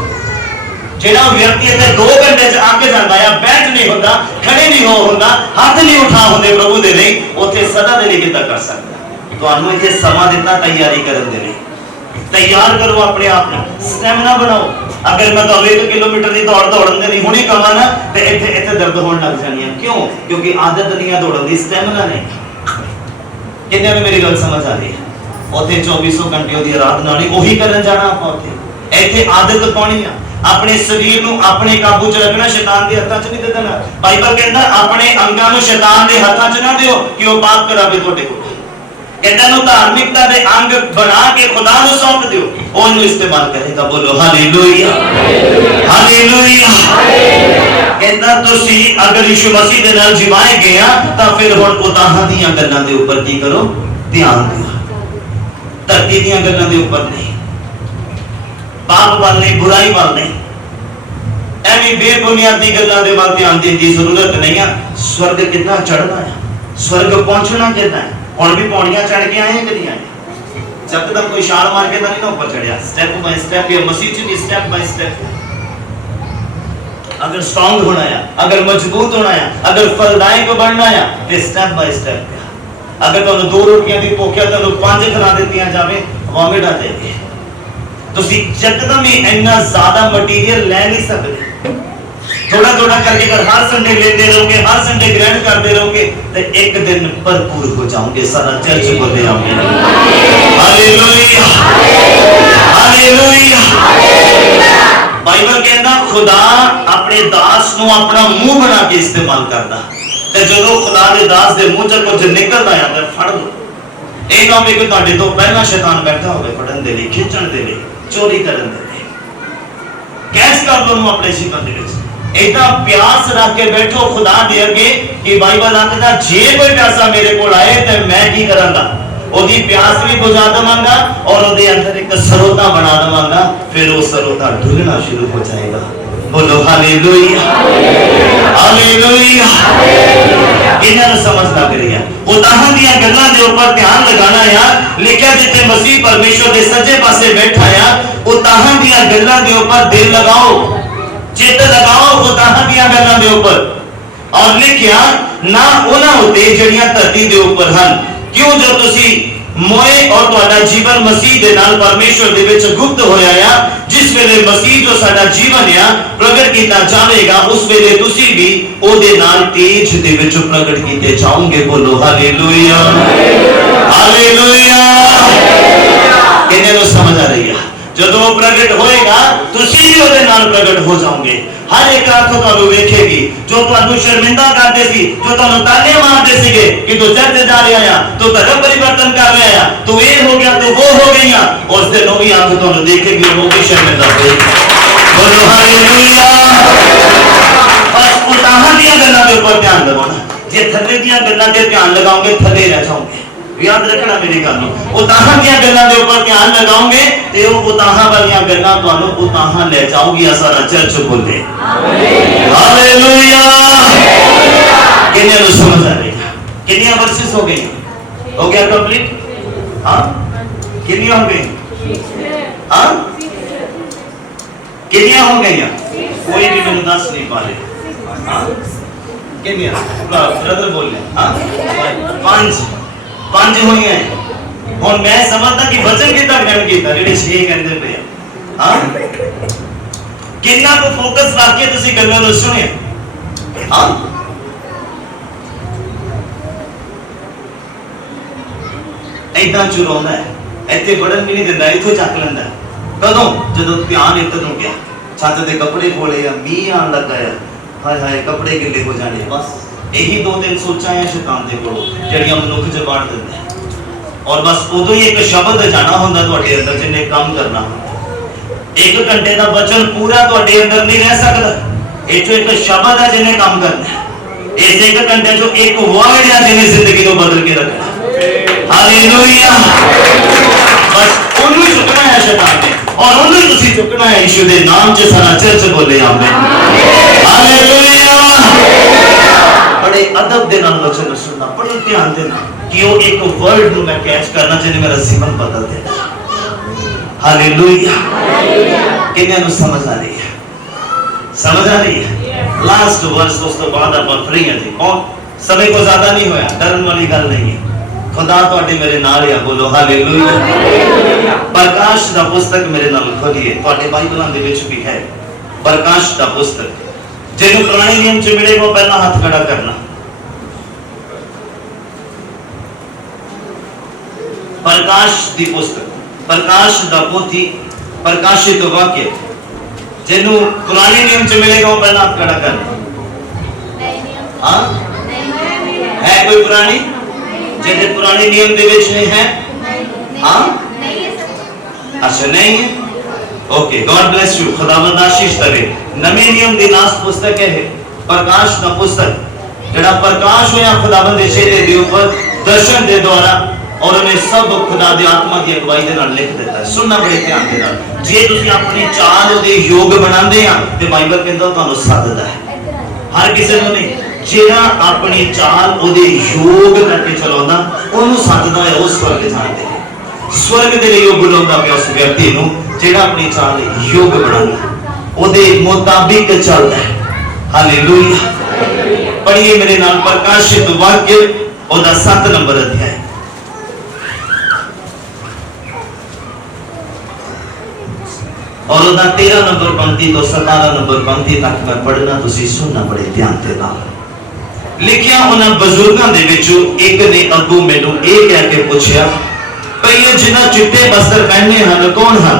जेड़ा व्यक्ति इथे 2 घंटे च आके जांदा है, बैठ नहीं होंदा, खड़े नहीं होंदा, हाथ नहीं उठा होंदे प्रभु दे लिए, उत्थे सदा दे लिए किदा कर सकदा? तुहानू इथे समा दिता तैयारी करन दे लिए। तैयार करो अपने आप को, स्टैमिना बनाओ। अगर मैं तो 1 किलोमीटर की दौड़ दौड़न दे नहीं हुणी कहां ना ते इथे दर्द होने लग जानी है। क्यों? क्योंकि आदत नहीं है दौड़न दी, स्टैमिना नहीं। किन्ने में मेरी गल समझ आ रही है? ओथे 2400 घंटे ओदी आराधना नहीं ओही करन जाना आपा ओथे। इथे आदत पानी है, अपने शरीर नु अपने काबू च रखना, शैतान दे हत्थां च नहीं देना। बाइबल कहंदा अपने अंगां नु शैतान दे हत्थां च ना दियो कि ओ पाप करावे तुहाडे कोल। कहता नु धार्मिकता दे अंग बना के खुदा नु सौंप दियो, ओनू इस्तेमाल करेगा। बोलो हालेलुया, हालेलुया, हालेलुया। कहता तुसी अगर यीशु मसीह दे नाल जिवाए गए तां फिर हुण उताहां दीयां गल्लां दे उपर की करो? ध्यान दियो। धरती दीयां गल्लां दे उपर नहीं, पाप वाल नहीं, बुराई वाल नहीं, एवी बेबुनियादी गल्लां दे वाल ध्यान देने की जरूरत नहीं है। स्वर्ग कितना चढ़ना है, स्वर्ग पहुंचना कितना है। हुण भी पौड़ियां चढ़ के आए कि नहीं आए? जकदम कोई छाल मार के तो नहीं ऊपर चढ़िया, स्टेप बाय स्टेप। ये मसीह च भी स्टेप बाय स्टेप। अगर स्ट्रांग होना है, अगर मजबूत होना है, अगर फलदायक बनना है तो स्टेप बाय स्टेप। अगर तुहानू 2 रोटियां दी भुख है, तुहानू 5 खिला दित्तियां जावे, वॉमिट आ जाएगी। तुसी जकदम ही इतना ज्यादा मटीरियल ले नहीं सकते। थोड़ा थोड़ा करके अगर हर संडे लेते रहोगे, हर संडे ग्रहण करते रहोगे तो एक दिन भरपूर हो जाओगे। सारा चर्च बोले आमीन, हालेलुया, हालेलुया। बाइबल कहता खुदा अपने दास नु अपना मुंह बना के इस्तेमाल करता ते जदों खुदा दे दास दे मुंह च कुछ निकलदा है ते फड़ लो। ਇਹ ਨਾ ਹੋਵੇ ਕਿ ਤੁਹਾਡੇ ਤੋਂ ਪਹਿਲਾਂ ਸ਼ੈਤਾਨ ਬੈਠਾ ਹੋਵੇ ਫੜਨ ਦੇ ਲਈ, ਖਿੱਚਣ ਦੇ ਲਈ, ਚੋਰੀ ਕਰਨ ਦੇ ਲਈ। ਕੈਸ਼ ਕਰ ਲਓ ਨੂੰ ਆਪਣੇ ਜੀਵਨ ਦੇ ਵਿੱਚ। इतना प्यास रख के बैठो खुदा दे अगे कि बाइबल आखदा जे कोई पैसा मेरे कोल आए ते मैं की करांगा, ओदी प्यास भी बुझा दवांगा और ओदे अंदर एक सरोता बना दवांगा। फिर वो सरोता ढुलना शुरू हो जाएगा। बोलो हालेलुया, हालेलुया, हालेलुया। इन्हां नूं समझ लग रही है। उताहां दीयां गल्लां दे उपर ध्यान लगाना है। लिखिया जिथे मसीह परमेश्वर दे सज्जे पासे बैठा है, उताहां दीयां गल्लां दे उपर दिल लगाओ, चित लगाओ खुदाहां दीयां गल्लां दे उपर। और लिखिया ना उन्हां उत्ते जिहड़ियां धरती दे उपर हन। क्यों जो तुसी मोए और तुहाडा जीवन मसीह दे नाल परमेश्वर दे विच गुप्त होया आ। जिस वेले मसीह जो साडा जीवन आ प्रगट किया जाएगा, उस वेले तुसी भी ओदे नाल तेज दे विच प्रगट कीते जाओगे। बोलो हालेलुया, हालेलुया। किन्ने नु समझ आ रही है? जदों प्रगट होएगा तुसी भी ओदे नाल प्रगट हो जाओगे। हर एक आंख तुहानू वेखेगी। जो तुहानू शर्मिंदा करते सी, जो तुहानू ताने मारते सीगे कि तू चर्च जा रहा है, तू धर्म परिवर्तन कर रहा है, तू ये हो गया, तू वो हो गई, उस दिन वो भी आंख तुहानू देखेगी, वो भी शर्मिंदा होएगी। बोलो हालेलुया। बस उताहां दी गल्लां दे ऊपर ध्यान लगाओ। जे थल्ले दी गल्लां ते ध्यान लगाओगे थल्ले रह जाओगे। याद रखना मेरी गल। उताहां दी गल्लां दे ऊपर ध्यान लगाओगे ते वो उताहां वाली गल्लां तुहानू उताहां ले जाओगी। सारा चर्च बोले हालेलुया। किन्ने नु समझ आ रही है? कितनी वर्सेस हो गई? हो गया कंप्लीट? हाँ, कितनी हो गई? हाँ, कितनी हो गई? कोई भी मैंने दस नहीं पा रहे। हाँ, कितनी ब्रदर बोल रहे? हाँ, पांच हुई है। और मैं समझता कि वचन कितना ग्रहण किया जेडे 6 कहते पे। हाँ, कितना को फोकस रख के तुसी गल्लां नु सुने। हाँ, ऐदा चुराउंदा है, इत्थे बढ़न भी नहीं दिंदा, इथों चक लैंदा। कदों? जदों ध्यान इधर नु गया, छत दे कपड़े खोले या मींह आन लगा है, हाय हाय कपड़े गिले हो जाने। बस यही 2 दिन सोचा है शैतान दे कोलों जड़ियां मनुख च बांट दिंदा है। और बस उदों ही एक शब्द जाना हुंदा तुहाडे अंदर जिन्ने काम करना हुंदा। 1 घंटे दा वचन पूरा तुहाडे अंदर नहीं रह सकदा। ਇਹ ਚੋਂ ਇੱਕ ਸ਼ਬਦ ਹੈ ਜਿਹਨੇ ਕੰਮ ਕਰਨਾ ਹੈ। ਇਸ 1 ਘੰਟੇ ਚੋਂ ਇੱਕ ਵਰਡ ਹੈ ਜਿਹਨੇ ਜ਼ਿੰਦਗੀ ਨੂੰ ਬਦਲ ਕੇ ਰੱਖਣਾ। ਹਾਲੇਲੂਇਆ। ਬਸ ਉਹਨੂੰ ਚੁੱਕਣਾ ਹੈ ਸ਼ੈਤਾਨ ਨੇ, ਔਰ ਉਹਨੂੰ ਤੁਸੀਂ ਚੁੱਕਣਾ ਹੈ ਯਿਸੂ ਦੇ ਨਾਮ 'ਚ। ਸਾਰਾ ਚਰਚ ਬੋਲੇ ਆਮੀਨ, ਹਾਲੇਲੂਇਆ। बड़े अदब दे नाल वचन सुनना, बड़े ध्यान देना कि वो एक वर्ड नु मैं कैच करना जिन्हें मेरा जीवन बदल देना। हालेलुया। किन्ने नु समझ आ रही है? समझ आ रही है? लास्ट वर्स दोस्तों बाद आप फ्री हैं जी, और समय को ज्यादा नहीं होया, डरन वाली गल नहीं है। खुदा तुहाडे मेरे नाल है। बोलो हालेलुया। प्रकाश दा पुस्तक मेरे नाल खोलिए, तुहाडे बाइबलां दे विच भी है प्रकाश दा पुस्तक। जिन्हों पुराने नियम च मिले वो पहला हाथ खड़ा करना। प्रकाश दी पुस्तक, प्रकाश दा पोथी, प्रकाशित वाक्य। जिन्हों पुराने नियम च मिलेगा वो पहला हाथ खड़ा करना। हाँ, है कोई पुरानी? जिन्हें पुराने नियम दे विच नहीं है? हाँ, अच्छा नहीं है। ओके, गॉड ब्लेस यू, खुदावंद आशीष करे। नवे नियम दी लास्ट पुस्तक है प्रकाश दा पुस्तक। जड़ा प्रकाश होया खुदावंद दे चेहरे दे ऊपर दर्शन दे द्वारा, और उन्हें सब खुदा दी आत्मा दी अगवाई दे नाल लिख देता है। सुनना बड़े ध्यान दे नाल। जे तुसी अपनी चाल दे योग बनांदे आ ते बाइबल कहंदा तुहानू सददा है। हर किसी नू नहीं, जेड़ा अपनी चाल ओदे योग करके चलाउंदा ओनू सददा है, उस स्वर्ग जांदे है। स्वर्ग दे लिए बुलाउंदा पिया उस व्यक्ति नू जेड़ा अपनी चाल योग बनांदा, ओदे मुताबिक चलदा है। हालेलुया। पढ़िए मेरे नाल प्रकाशित वाक्य ओदा 7 नंबर अध्याय। और ओदा 13 नंबर पंक्ति तो 17 नंबर पंक्ति तक मैं पढ़ना, तुसी सुनना बड़े ध्यान दे नाल। लिखिया उन्हां बजुर्गां दे विचों एक ने अगों मैनूं इह कह के पुछया, भई जिन्हां चिट्टे वस्त्र पहने हन कौन हन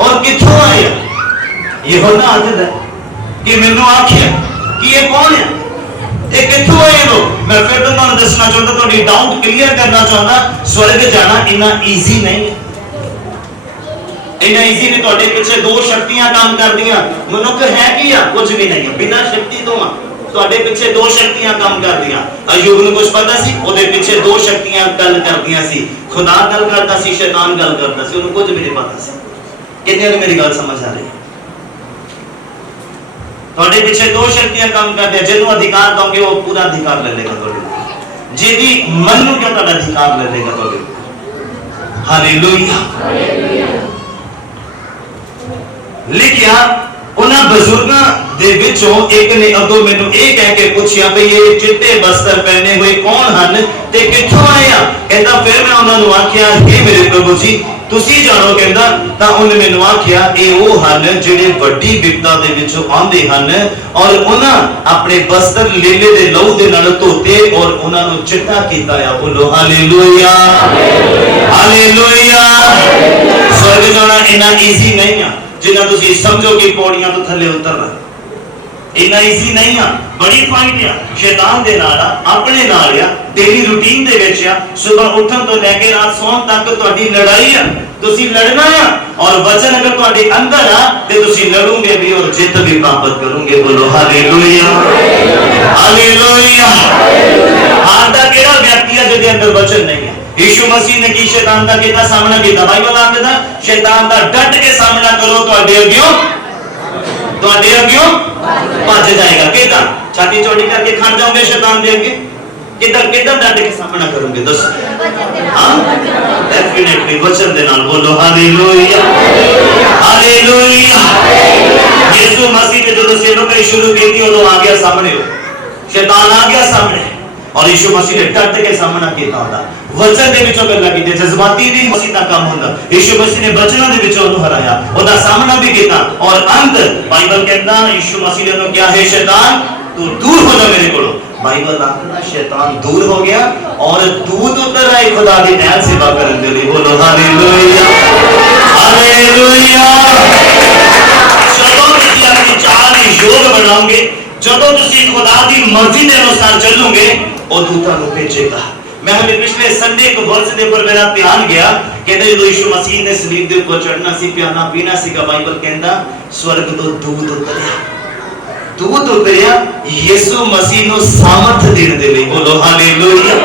और कित्थों आए? यूहन्ना आखदा कि मैनूं आखिया कि ये कौन है, ये कित्थों आए लोग? मैं फिर तो तुहानूं दसना चाहता, तुहाडी डाउट क्लियर करना चाहता। स्वर्ग जाना इन्ना ईजी नहीं है। इन्ना ईजी नहीं। तुहाडे पीछे 2 शक्तियां काम करदियां। मनुख है की आ? कुछ भी नहीं है, बिना शक्ति तो आ। तुहाडे पीछे 2 शक्तियां काम करदियां। अयूब नूं कुछ पता सी? ओदे पीछे 2 शक्तियां गल करदियां सी। खुदा गल करदा सी, शैतान गल करदा सी, ओनूं कुछ भी नहीं पता सी। कितने ने मेरी गल समझ आ रही है? तुहाडे पीछे 2 शक्तियां काम करदियां। जिन्हों अधिकार दोगे वो पूरा अधिकार ले लेगा तुहाडे। जेदी मनोगे तुहाडा अधिकार ले लेगा तुहाडे। हालेलुया। लिखिया उन्हां बजुर्गां ਦੇ ਵਿੱਚੋਂ ਇੱਕ ਨੇ ਅੱਗੋਂ ਮੈਨੂੰ ਇਹ ਕਹਿ ਕੇ ਪੁੱਛਿਆ ਵੀ ਇਹ ਚਿੱਟੇ ਵਸਤਰ ਪਹਿਨੇ ਹੋਏ ਕੌਣ ਹਨ ਤੇ ਕਿੱਥੋਂ ਆਏ ਆ। ਕਹਿੰਦਾ ਫਿਰ ਮੈਂ ਉਹਨਾਂ ਨੂੰ ਆਖਿਆ हे ਮੇਰੇ ਪ੍ਰਭੂ ਜੀ ਤੁਸੀਂ ਜਾਣੋ। ਕਹਿੰਦਾ ਤਾਂ ਉਹਨੇ ਮੈਨੂੰ ਆਖਿਆ ਇਹ ਉਹ ਹਨ ਜਿਹੜੇ ਵੱਡੀ ਵਿਪਤਾ ਦੇ ਵਿੱਚੋਂ ਆਉਂਦੇ ਹਨ ਔਰ ਉਹਨਾਂ ਆਪਣੇ ਵਸਤਰ ਲੀਲੇ ਦੇ ਲਹੂ ਦੇ ਨਾਲ ਧੋਤੇ ਔਰ ਉਹਨਾਂ ਨੂੰ ਚਿੱਟਾ ਕੀਤਾ ਆ। ਬੋਲੋ ਹਾਲੇਲੂਇਆ ਹਾਲੇਲੂਇਆ। ਸਵਰਗ ਜਾਣਾ ਇੰਨਾ ਈਜ਼ੀ ਨਹੀਂ ਆ ਜਿੰਨਾ ਤੁਸੀਂ ਸਮਝੋ ਕਿ ਪੌੜੀਆਂ ਤੋਂ ਥੱਲੇ ਉਤਰਨਾ। ਇੰਨਾ ਈਜ਼ੀ ਨਹੀਂ ਆ, ਬੜੀ ਫਾਈਟ ਆ ਸ਼ੈਤਾਨ ਦੇ ਨਾਲ ਆ, ਆਪਣੇ ਨਾਲ ਆ, ਡੇਲੀ ਰੂਟੀਨ ਦੇ ਵਿੱਚ ਆ। ਸਵੇਰ ਉੱਠਣ ਤੋਂ ਲੈ ਕੇ ਰਾਤ ਸੌਣ ਤੱਕ ਤੁਹਾਡੀ ਲੜਾਈ ਆ। ਤੁਸੀਂ ਲੜਨਾ ਆ ਔਰ ਵਚਨ ਅਗਰ ਤੁਹਾਡੇ ਅੰਦਰ ਆ ਤੇ ਤੁਸੀਂ ਲੜੋਗੇ ਵੀ ਔਰ ਜਿੱਤ ਵੀ ਪ੍ਰਾਪਤ ਕਰੋਗੇ। ਬੋਲੋ ਹਾਲੇਲੂਇਆ ਹਾਲੇਲੂਇਆ। ਹਾਰ ਦਾ ਕਿਹੜਾ ਵਿਅਕਤੀ ਆ ਜਿਹਦੇ ਅੰਦਰ ਵਚਨ ਨਹੀਂ ਹੈ? यीशु मसीह ने की शैतान का कितना सामना किया? बाइबल आखदा शैतान का डट के सामना करो ਤੁਹਾਡੇ ਅੱਗਿਓਂ ਭੱਜ ਜਾਏਗਾ। ਕਿਦਾਂ? ਛਾਤੀ ਚੌੜੀ ਕਰਕੇ ਖੜ ਜਾਓਗੇ ਸ਼ੈਤਾਨ ਦੇ ਅੱਗੇ? ਕਿਦਾਂ ਡਟ ਕੇ ਸਾਹਮਣਾ ਕਰੋਗੇ ਦੱਸੋ? ਹਾਂ ਡੈਫੀਨਿਟਲੀ ਵਚਨ ਦੇ ਨਾਲ। ਬੋਲੋ ਹਾਲੇਲੂਇਆ ਹਾਲੇਲੂਇਆ। ਯਿਸੂ ਮਸੀਹ ਨੇ ਜਦੋਂ ਸੇਵਾ ਸ਼ੁਰੂ ਕੀਤੀ ਉਦੋਂ ਆ ਗਿਆ ਸਾਹਮਣੇ, ਸ਼ੈਤਾਨ ਆ ਗਿਆ ਸਾਹਮਣੇ ਔਰ ਯਿਸੂ ਮਸੀਹ ਨੇ ਡਟ ਕੇ ਸਾਹਮਣਾ ਕੀਤਾ ਹੁੰਦਾ। ਵਚਨ ਦੇ ਵਿੱਚੋਂ ਗੱਲਾਂ ਕੀਤੀਆਂ। ਜਜ਼ਬਾਤੀ ਨਹੀਂ ਮਸੀਹ ਦਾ ਕੰਮ ਹੁੰਦਾ। ਯਿਸੂ ਮਸੀਹ ਨੇ ਵਚਨਾਂ ਦੇ ਵਿੱਚੋਂ ਉਹਨੂੰ ਹਰਾਇਆ, ਉਹਦਾ ਸਾਹਮਣਾ ਵੀ ਕੀਤਾ ਔਰ ਅੰਤ ਬਾਈਬਲ ਕਹਿੰਦਾ ਯਿਸੂ ਮਸੀਹ ਨੇ ਉਹਨੂੰ ਕਿਹਾ ਹੈ ਸ਼ੈਤਾਨ ਤੂੰ ਦੂਰ ਹੋ ਜਾ ਮੇਰੇ ਕੋਲੋਂ। ਬਾਈਬਲ ਆਖਦਾ ਸ਼ੈਤਾਨ ਦੂਰ ਹੋ ਗਿਆ ਔਰ ਦੂਤ ਉਤਰ ਆਏ ਖੁਦਾ ਦੀ ਨਿਆਂ ਸੇਵਾ ਕਰਨ ਦੇ ਲਈ। ਬੋਲੋ ਹਾਲੇਲੂਇਆ ਹਾਲੇਲੂਇਆ। ਜਦੋਂ ਤੁਸੀਂ ਆਪਣੀ ਚਾਲ ਨੂੰ ਯੋਗ ਬਣਾਓਗੇ, ਜਦੋਂ ਤੁਸੀਂ ਖੁਦਾ ਦੀ ਮਰਜ਼ੀ ਦੇ ਅਨੁਸਾਰ ਚੱਲੋਗੇ, ਉਹ ਦੂਤਾਂ ਨੂੰ ਭੇਜੇਗਾ। मैं हमें पिछले संडे को वर्ष के ऊपर मेरा ध्यान गया कहते जो यीशु मसीह ने सलीब के ऊपर चढ़ना सी प्याना पीना सीगा। बाइबल कहता स्वर्ग तो दूत उतरिया यीशु मसीह नु सामर्थ देने दे लई। बोलो हालेलुया।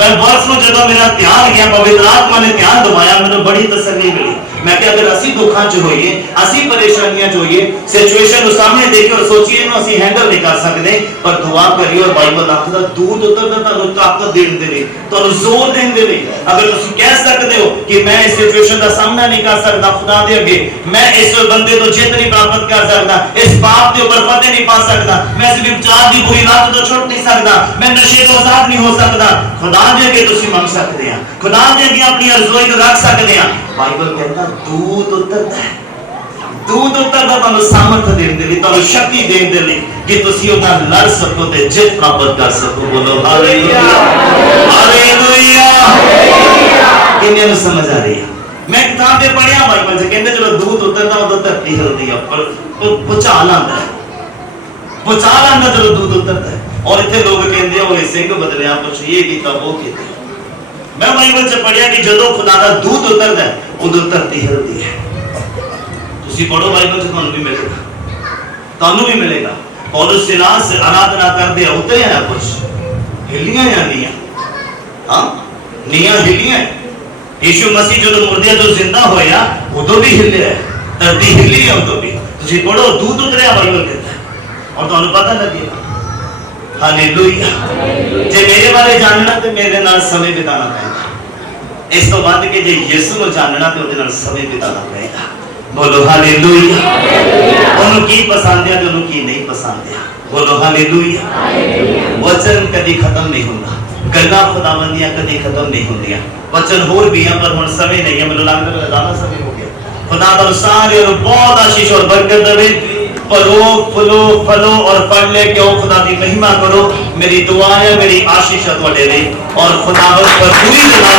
मैं वर्ष में जब मेरा ध्यान गया पवित्र आत्मा ने ध्यान दबाया मैंने बड़ी तसल्ली मिली। मैं क्या अगर असी दुखा च होइए असी परेशानियां च होइए सिचुएशन को सामने देखिए और सोचिए इन्हों असी हैंडल नहीं कर सकते पर दुआ करिए और बाइबल आखदा दूत उतरदा तानू ताकत देण दे लई तानू जोर देण दे लई। अगर तुसी कह सकते हो कि मैं इस सिचुएशन का सामना नहीं कर सकता खुदा दे अगे, मैं इस बंदे तो जित नहीं प्राप्त कर सकता, इस पाप के ऊपर फतेह नहीं पा सकता, मैं इस विचार की बुरी लत तो छुट नहीं सकता, मैं नशे तो आजाद नहीं हो सकता, खुदा दे अगे तुसी मंग सकते हैं, खुदा दे अगे अपनी अर्ज़ोई को रख सकते हैं। बाइबल कहता दूत उतरदा है, दूत उतरदा तानू सामर्थ देण दे लई, तानू शक्ति देण दे लई कि तुसी उहदा लड़ सको ते जित प्राप्त कर सको। बोलो हालेलुया हालेलुया। किन्ने नु समझ आ रही है? मैं किताब में पढ़िया बाइबल च कहंदे जदों दूत उतरदा उदों धरती हिलदी है, पर भूचाल आंदा है, भूचाल आंदा जदों दूत उतरदा है। और इत्थे लोग कहंदे ओए सिंह बदलिया कुछ ये कीता वो कीता। मैं बाइबल च पढ़िया कि जदों खुदा दा दूत उतरदा है उदों धरती हिलदी है। तुसी पढ़ो बाइबल च तुहानू भी मिलेगा, तुहानू भी मिलेगा। पौलुस सिलास आराधना करदे उतरिया है कुछ हिलियां आंदियां, हां नीयां हिलियां। यीशु मसीह जदों मुर्दियां तो जिंदा होया उदों भी हिलिया है, धरती हिली है उदों भी। तुसी पढ़ो दूत उतरिया बाइबल कहता है और तुहानू पता लगेगा। हालेलुया। जे मेरे बारे जानना ते मेरे नाल समय बिताना पड़ेगा। इस तो बाद के जे यीशु को जानना ते उहदे नाल समय बिताना पड़ेगा। बोलो हालेलुया। ओनू की पसंद है ते ओनू की नहीं पसंद है। बोलो हालेलुया। वचन कभी खत्म नहीं होता, गल्लां खुदावंदियां कभी खत्म नहीं होंदियां। वचन होर भी है पर हुण समय नहीं है, मैनूं लगदा है ज़्यादा समय हो गया। खुदा तुहानू सारे और बहुत आशीष और बरकत देवे। फलो फलो फलो और फल लेके आओ, खुदा की महिमा करो। मेरी दुआ है, मेरी आशीष है तुहाडे लई और खुदावंद पर पूरी तरह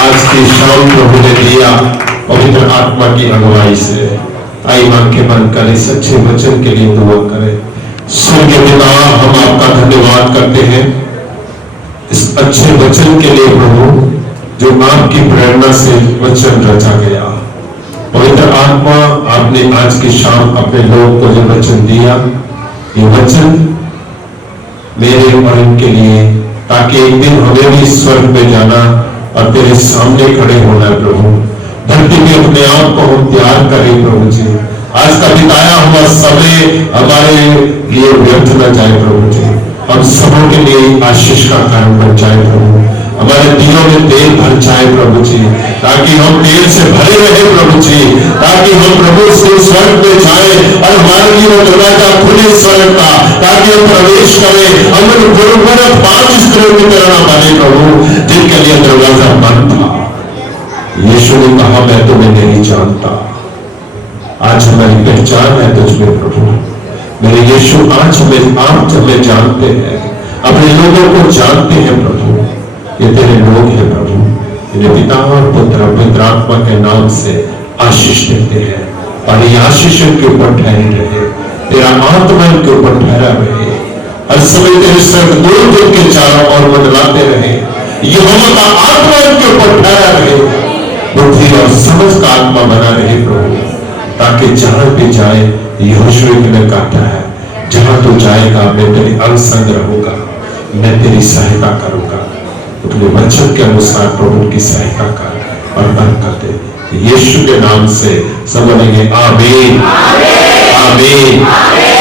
आज की शाम प्रभु ने दिया पवित्र आत्मा की अगुवाई से। आई मां के मन करे सच्चे वचन के लिए दुआ करें। स्वर्गीय पिता हम आपका धन्यवाद करते हैं इस अच्छे वचन के लिए प्रभु जो आपकी प्रेरणा से वचन रचा गया। पवित्र आत्मा आपने आज की शाम अपने लोग को जो वचन दिया, ये वचन मेरे और इनके लिए, ताकि एक दिन हमें भी स्वर्ग में जाना और तेरे सामने खड़े होना है प्रभु। धरती में अपने आप को हम तैयार करें प्रभु जी। आज का बिताया हुआ समय हमारे लिए व्यर्थ न जाए प्रभु जी। हम सबों के लिए आशीष का कारण बन जाए प्रभु। हमारे दिलों में तेल भर जाए प्रभु जी, ताकि हम तेल से भरे रहे प्रभु जी, ताकि हम प्रभु से स्वर्ग में जाए और हमारे लिए वो दरवाजा खुले स्वर्ग का, ताकि हम प्रवेश करें। हम गुरुवर 5 स्त्रियों की तरह न बने प्रभु जिनके लिए दरवाजा बंद था। यीशु ने कहा मैं तुम्हें नहीं जानता। आज हमारी पहचान है तुझमें प्रभु। मेरे यीशु आज हमें जानते हैं, अपने लोगों को जानते हैं प्रभु। ये तेरे लोग हैं प्रभु, इन्हें पिता और पुत्र पवित्र आत्मा के नाम से आशीष देते हैं और ये आशीष के ऊपर ठहरी रहे। तेरा आत्मा के ऊपर ठहरा रहे, हर समय तेरे स्वर्गदूत के चारों ओर मंडलाते रहे। यहोवा का आत्मा के ऊपर ठहरा रहे, बुद्धि और समझ का आत्मा बना रहे प्रभु, ताकि जहां भी जाए यहोशू ने कहता है जहां तू जाएगा मैं तेरे अंग संग रहूंगा, मैं तेरी सहायता करूंगा। अपने वचन के अनुसार प्रभु की सहायता कर और बरकत दे। यीशु के नाम से सब बोलेंगे आमीन, आमीन, आमीन।